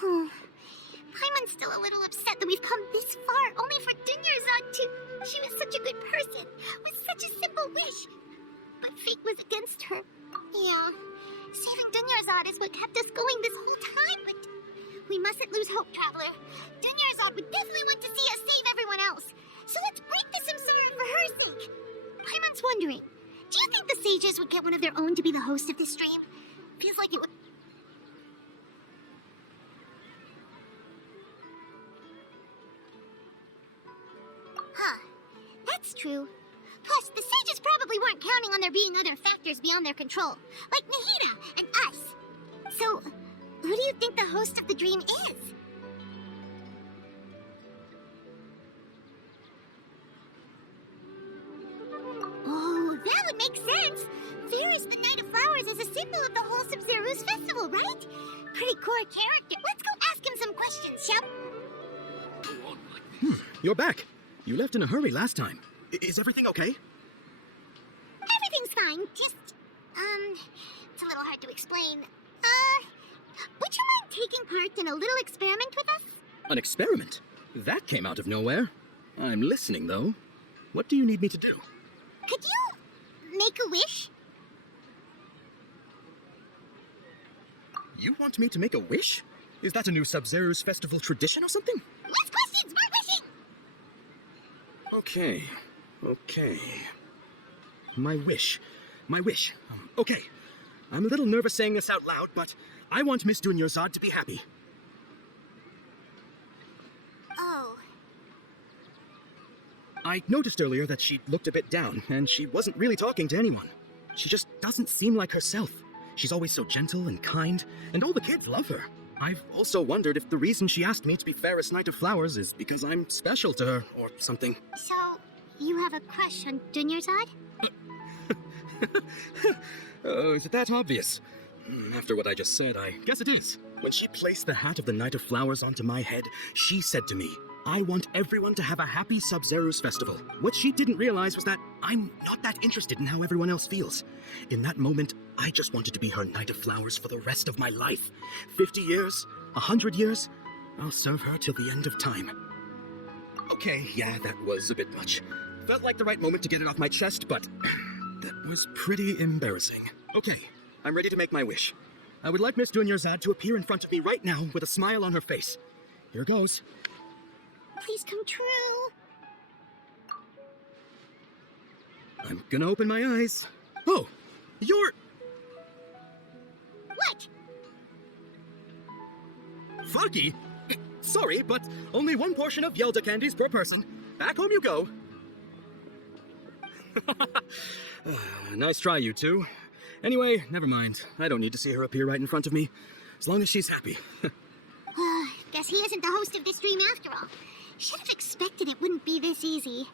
Paimon's still a little upset that we've come this far only for Dunyarzad to... She was such a good person, with such a simple wish. But fate was against her. Yeah, saving Dunyarzad is what kept us going this whole time, but... We mustn't lose hope, Traveler. Dunyarzad would definitely want to see us save everyone else. So let's break the samsara for her sake. Paimon's wondering, do you think the sages would get one of their own to be the host of this stream? Feels like it would... Huh. That's true. Plus, the sages probably weren't counting on there being other factors beyond their control, like Nahida and us. So, who do you think the host of the dream is? Oh, that would make sense. Ferris, the Knight of Flowers, is a symbol of the whole Sub-Zero's festival, right? Pretty core character. Let's go ask him some questions, shall we? You're back. You left in a hurry last time. Is everything okay? Everything's fine, just, it's a little hard to explain. would you mind taking part in a little experiment with us? An experiment? That came out of nowhere. I'm listening, though. What do you need me to do? Could you make a wish? You want me to make a wish? Is that a new Sub-Zero's festival tradition or something? Less questions, more wishing! Okay. My wish. Okay. I'm a little nervous saying this out loud, but I want Miss Dunyarzad to be happy. Oh. I noticed earlier that she looked a bit down, and she wasn't really talking to anyone. She just doesn't seem like herself. She's always so gentle and kind, and all the kids love her. I've also wondered if the reason she asked me to be Fairest Knight of Flowers is because I'm special to her, or something. So, you have a crush on Dunyarzad? Is it that obvious? After what I just said, I guess it is. When she placed the hat of the Knight of Flowers onto my head, she said to me, I want everyone to have a happy Sub-Zero's festival. What she didn't realize was that I'm not that interested in how everyone else feels. In that moment, I just wanted to be her Knight of Flowers for the rest of my life. 50 years? 100 years? I'll serve her till the end of time. Okay, yeah, that was a bit much. Felt like the right moment to get it off my chest, but that was pretty embarrassing. Okay, I'm ready to make my wish. I would like Miss Dunyarzad to appear in front of me right now with a smile on her face. Here goes. Please come true. I'm gonna open my eyes. Oh, you're... What? Foggy? Sorry, but only one portion of Yelda candies per person. Back home you go. Nice try, you two. Anyway, never mind. I don't need to see her appear right in front of me. As long as she's happy. Guess he isn't the host of this dream after all. Should have expected it wouldn't be this easy.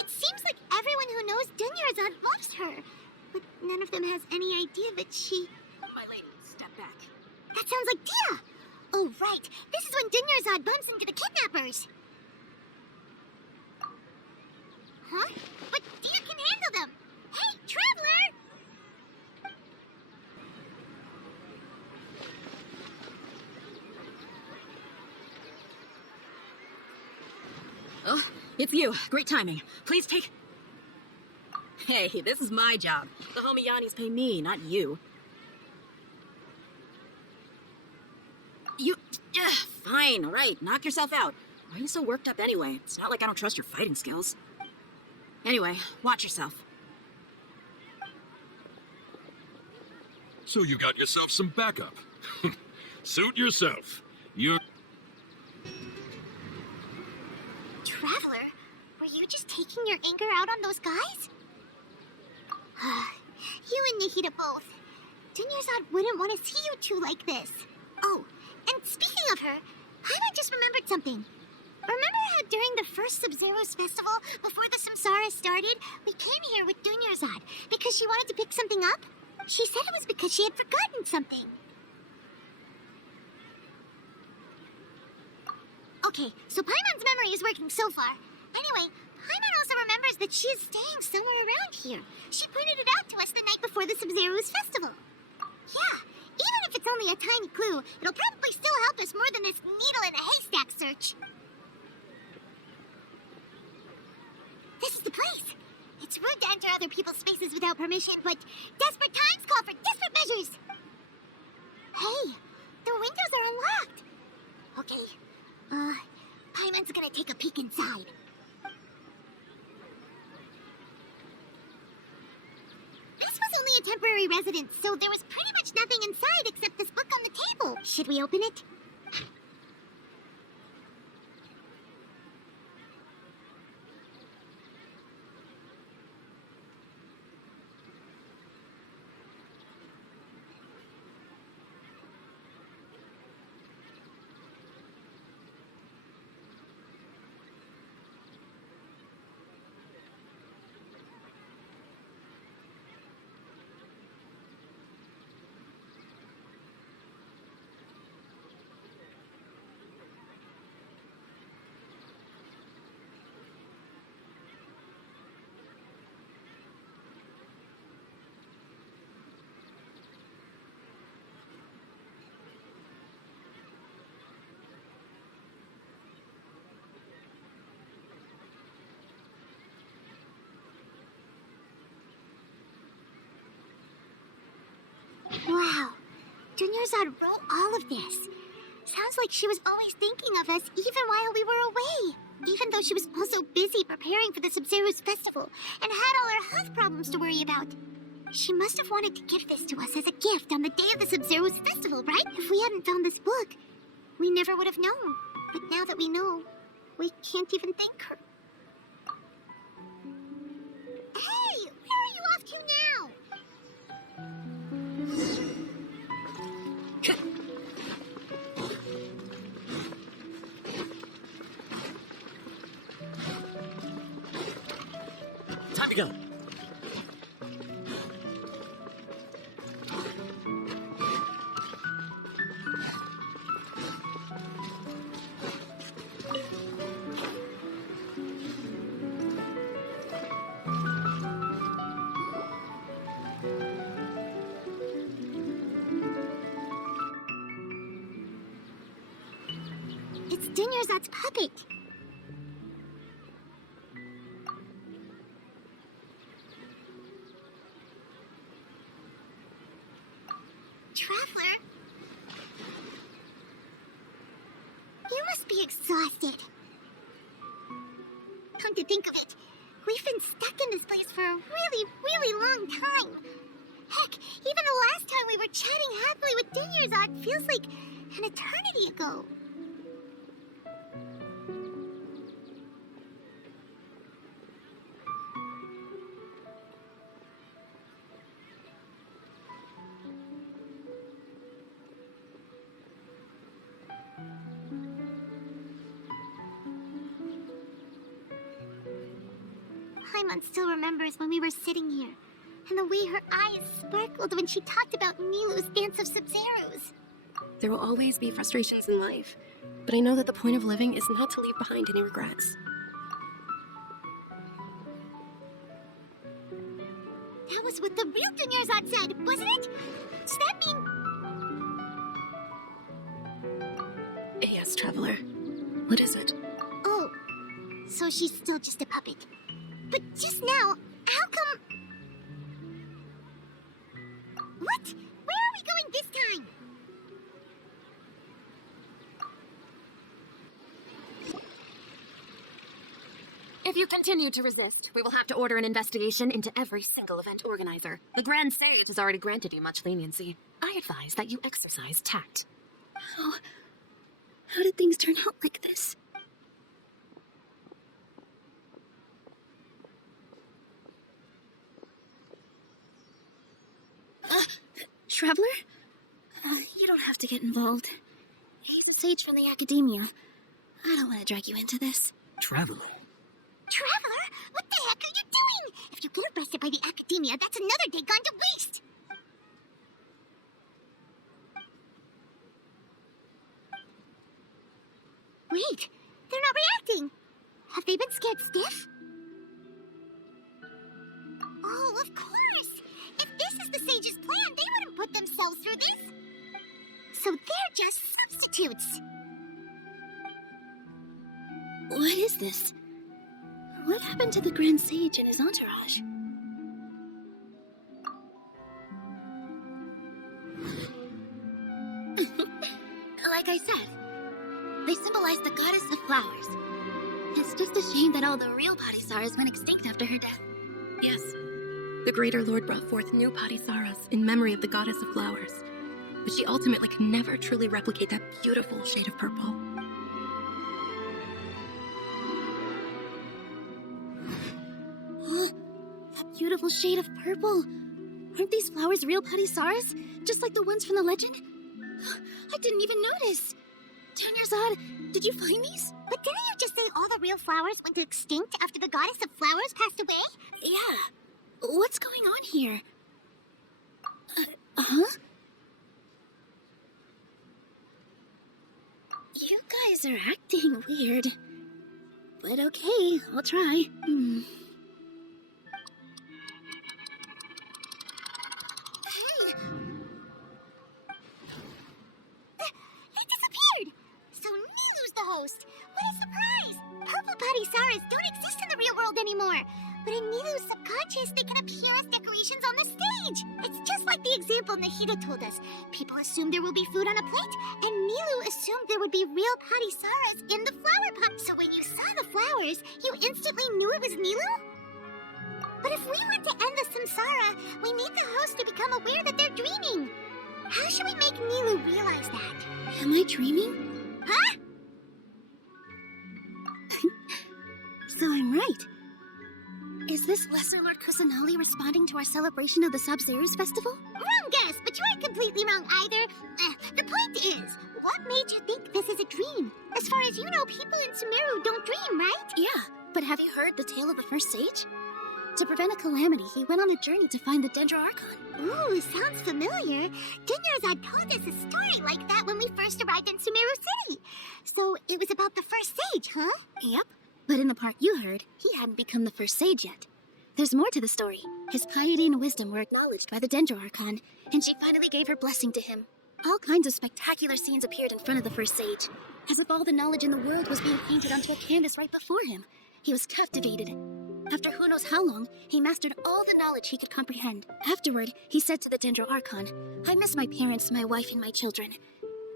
It seems like everyone who knows Dunyarzad loves her, but none of them has any idea that she... My lady, step back. That sounds like Dia! Oh, right. This is when Dunyarzad bumps into the kidnappers. Huh? But Dia can handle them! Hey, Traveler! Oh, it's you. Great timing. Please take... Hey, this is my job. The homie Yannis pay me, not you. Yeah, fine, all right. Knock yourself out. Why are you so worked up anyway? It's not like I don't trust your fighting skills. Anyway, watch yourself. So you got yourself some backup. Suit yourself. You're... Traveler, were you just taking your anger out on those guys? You and Nikita both. Dunyarzad wouldn't want to see you two like this. Oh, and speaking of her, I just remembered something. Remember how during the first Sub-Zero's festival, before the Samsara started, we came here with Dunyarzad because she wanted to pick something up? She said it was because she had forgotten something. Okay, so Paimon's memory is working so far. Anyway, Paimon also remembers that she is staying somewhere around here. She pointed it out to us the night before the Sub-Zero's festival. Yeah, even if it's only a tiny clue, it'll probably still help us more than this needle in a haystack search. This is the place. It's rude to enter other people's spaces without permission, but desperate times call for desperate measures. Hey, the windows are unlocked. Okay, Paimon's gonna take a peek inside. This was only a temporary residence, so there was pretty much nothing inside except this book on the table. Should we open it? Wow. Dunyarzad wrote all of this. Sounds like she was always thinking of us even while we were away. Even though she was also busy preparing for the Sub-Zero's festival and had all her health problems to worry about. She must have wanted to give this to us as a gift on the day of the Sub-Zero's festival, right? If we hadn't found this book, we never would have known. But now that we know, we can't even thank her. Hey! Where are you off to now? Time to go. It's Dunyarzad's puppet. Traveler? You must be exhausted. Come to think of it, we've been stuck in this place for a really, really long time. Heck, even the last time we were chatting happily with Dunyarzad feels like an eternity ago. Paimon still remembers when we were sitting here, and the way her eyes sparkled when she talked about Nilou's dance of Sub-Zeros. There will always be frustrations in life, but I know that the point of living is not to leave behind any regrets. That was what the real Dunyarzad said, wasn't it? Does that mean... Yes, Traveler. What is it? Oh, so she's still just a puppet. But just now, how come... What? Where are we going this time? If you continue to resist, we will have to order an investigation into every single event organizer. The Grand Sage has already granted you much leniency. I advise that you exercise tact. How did things turn out like this? Traveler? You don't have to get involved. He's a sage from the Academia. I don't want to drag you into this. Traveler? Traveler? What the heck are you doing? If you get arrested by the Academia, that's another day gone to waste. Wait, they're not reacting. Have they been scared stiff? Oh, of course. If this is the Sage's plan, they wouldn't put themselves through this. So they're just substitutes. What is this? What happened to the Grand Sage and his entourage? Like I said, they symbolize the goddess of flowers. It's just a shame that all the real Padisaras went extinct after her death. Yes. The Greater Lord brought forth new Padisaras in memory of the goddess of flowers, but she ultimately could never truly replicate that beautiful shade of purple. That beautiful shade of purple. Aren't these flowers real Padisaras? Just like the ones from the legend? I didn't even notice. Dunyarzad, did you find these? But didn't you just say all the real flowers went extinct after the goddess of flowers passed away? Yeah. What's going on here? Huh? You guys are acting weird. But okay, I'll try. Hey! It disappeared! So Nilou's the host! What a surprise! Purple Padisaras don't exist in the real world anymore! But in Nilu's subconscious, they can appear as decorations on the stage. It's just like the example Nahida told us. People assumed there will be food on a plate, and Nilu assumed there would be real patisaras in the flower pot. So when you saw the flowers, you instantly knew it was Nilu? But if we want to end the samsara, we need the host to become aware that they're dreaming. How should we make Nilu realize that? Am I dreaming? Huh? So I'm right. Is this Lesser Lord Kusanali responding to our celebration of the Sub-Zero's festival? Wrong guess, but you aren't completely wrong either. The point is, what made you think this is a dream? As far as you know, people in Sumeru don't dream, right? Yeah, but have you heard the tale of the first sage? To prevent a calamity, he went on a journey to find the Dendro Archon. Ooh, sounds familiar. Dinyarzad told us a story like that when we first arrived in Sumeru City. So it was about the first sage, huh? Yep. But in the part you heard, he hadn't become the first sage yet. There's more to the story. His piety and wisdom were acknowledged by the Dendro Archon, and she finally gave her blessing to him. All kinds of spectacular scenes appeared in front of the first sage, as if all the knowledge in the world was being painted onto a canvas right before him. He was captivated. After who knows how long, he mastered all the knowledge he could comprehend. Afterward, he said to the Dendro Archon, "I miss my parents, my wife, and my children.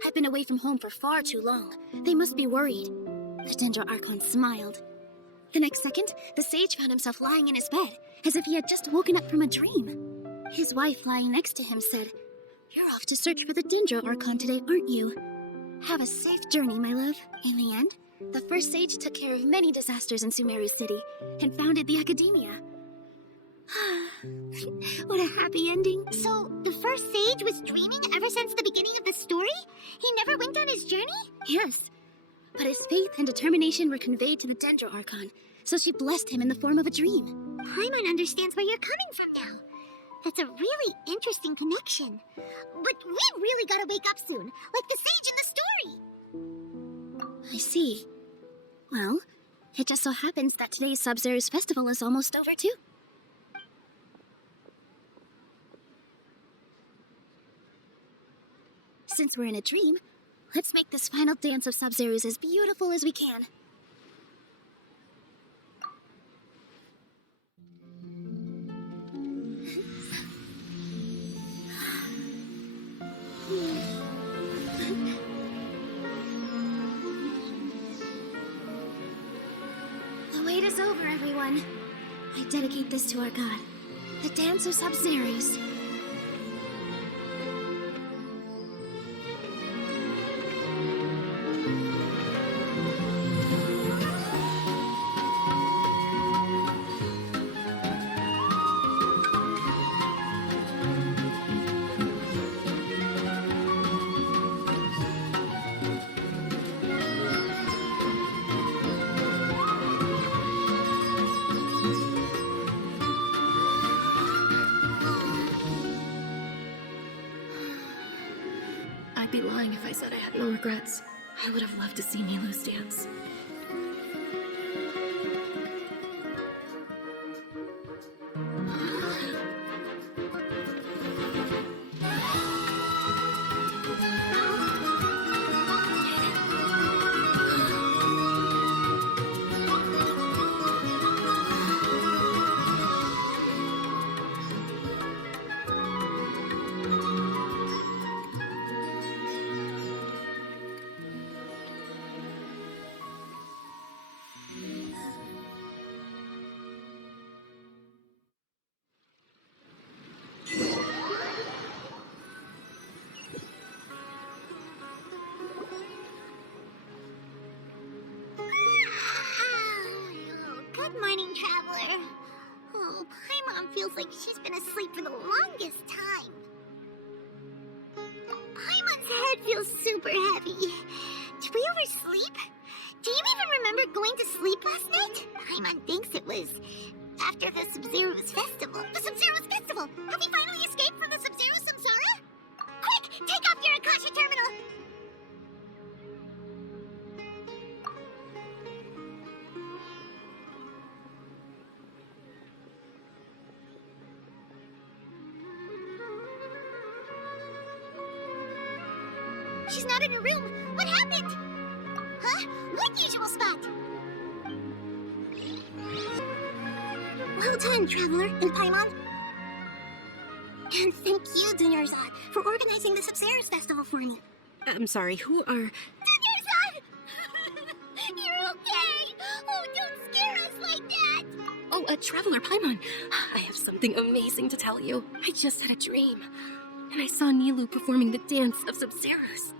I've been away from home for far too long. They must be worried." The Dendro Archon smiled. The next second, the sage found himself lying in his bed, as if he had just woken up from a dream. His wife, lying next to him, said, "You're off to search for the Dendro Archon today, aren't you? Have a safe journey, my love." In the end, the first sage took care of many disasters in Sumeru City and founded the Academia. What a happy ending. So the first sage was dreaming ever since the beginning of the story? He never went on his journey? Yes, but his faith and determination were conveyed to the Dendro Archon, so she blessed him in the form of a dream. Paimon understands where you're coming from now. That's a really interesting connection. But we really gotta wake up soon, like the sage in the story. I see. Well, it just so happens that today's Sub-Zero's festival is almost over too. Since we're in a dream, let's make this final dance of Sub-Zero's as beautiful as we can. The wait is over, everyone. I dedicate this to our god, the dance of Sub-Zero's. I'd be lying if I said I had no regrets. I would have loved to see Nilu's dance. Good morning, traveler. Oh, Paimon feels like she's been asleep for the longest time. Paimon's head feels super heavy. Did we oversleep? Do you even remember going to sleep last night? Paimon thinks it was after the Sub-Zero's festival. The Sub-Zero's festival! Have we finally escaped from the Sub-Zero Samsara? Quick! Take off your Akasha terminal! She's not in her room. What happened? Huh? What usual spot? Well done, Traveler and Paimon. And thank you, Dunyarzad, for organizing the Sub-Zero's festival for me. I'm sorry, who are... Dunyarzad! You're okay! Oh, don't scare us like that! Oh, Traveler Paimon. I have something amazing to tell you. I just had a dream. And I saw Nilu performing the dance of Sub-Zeros.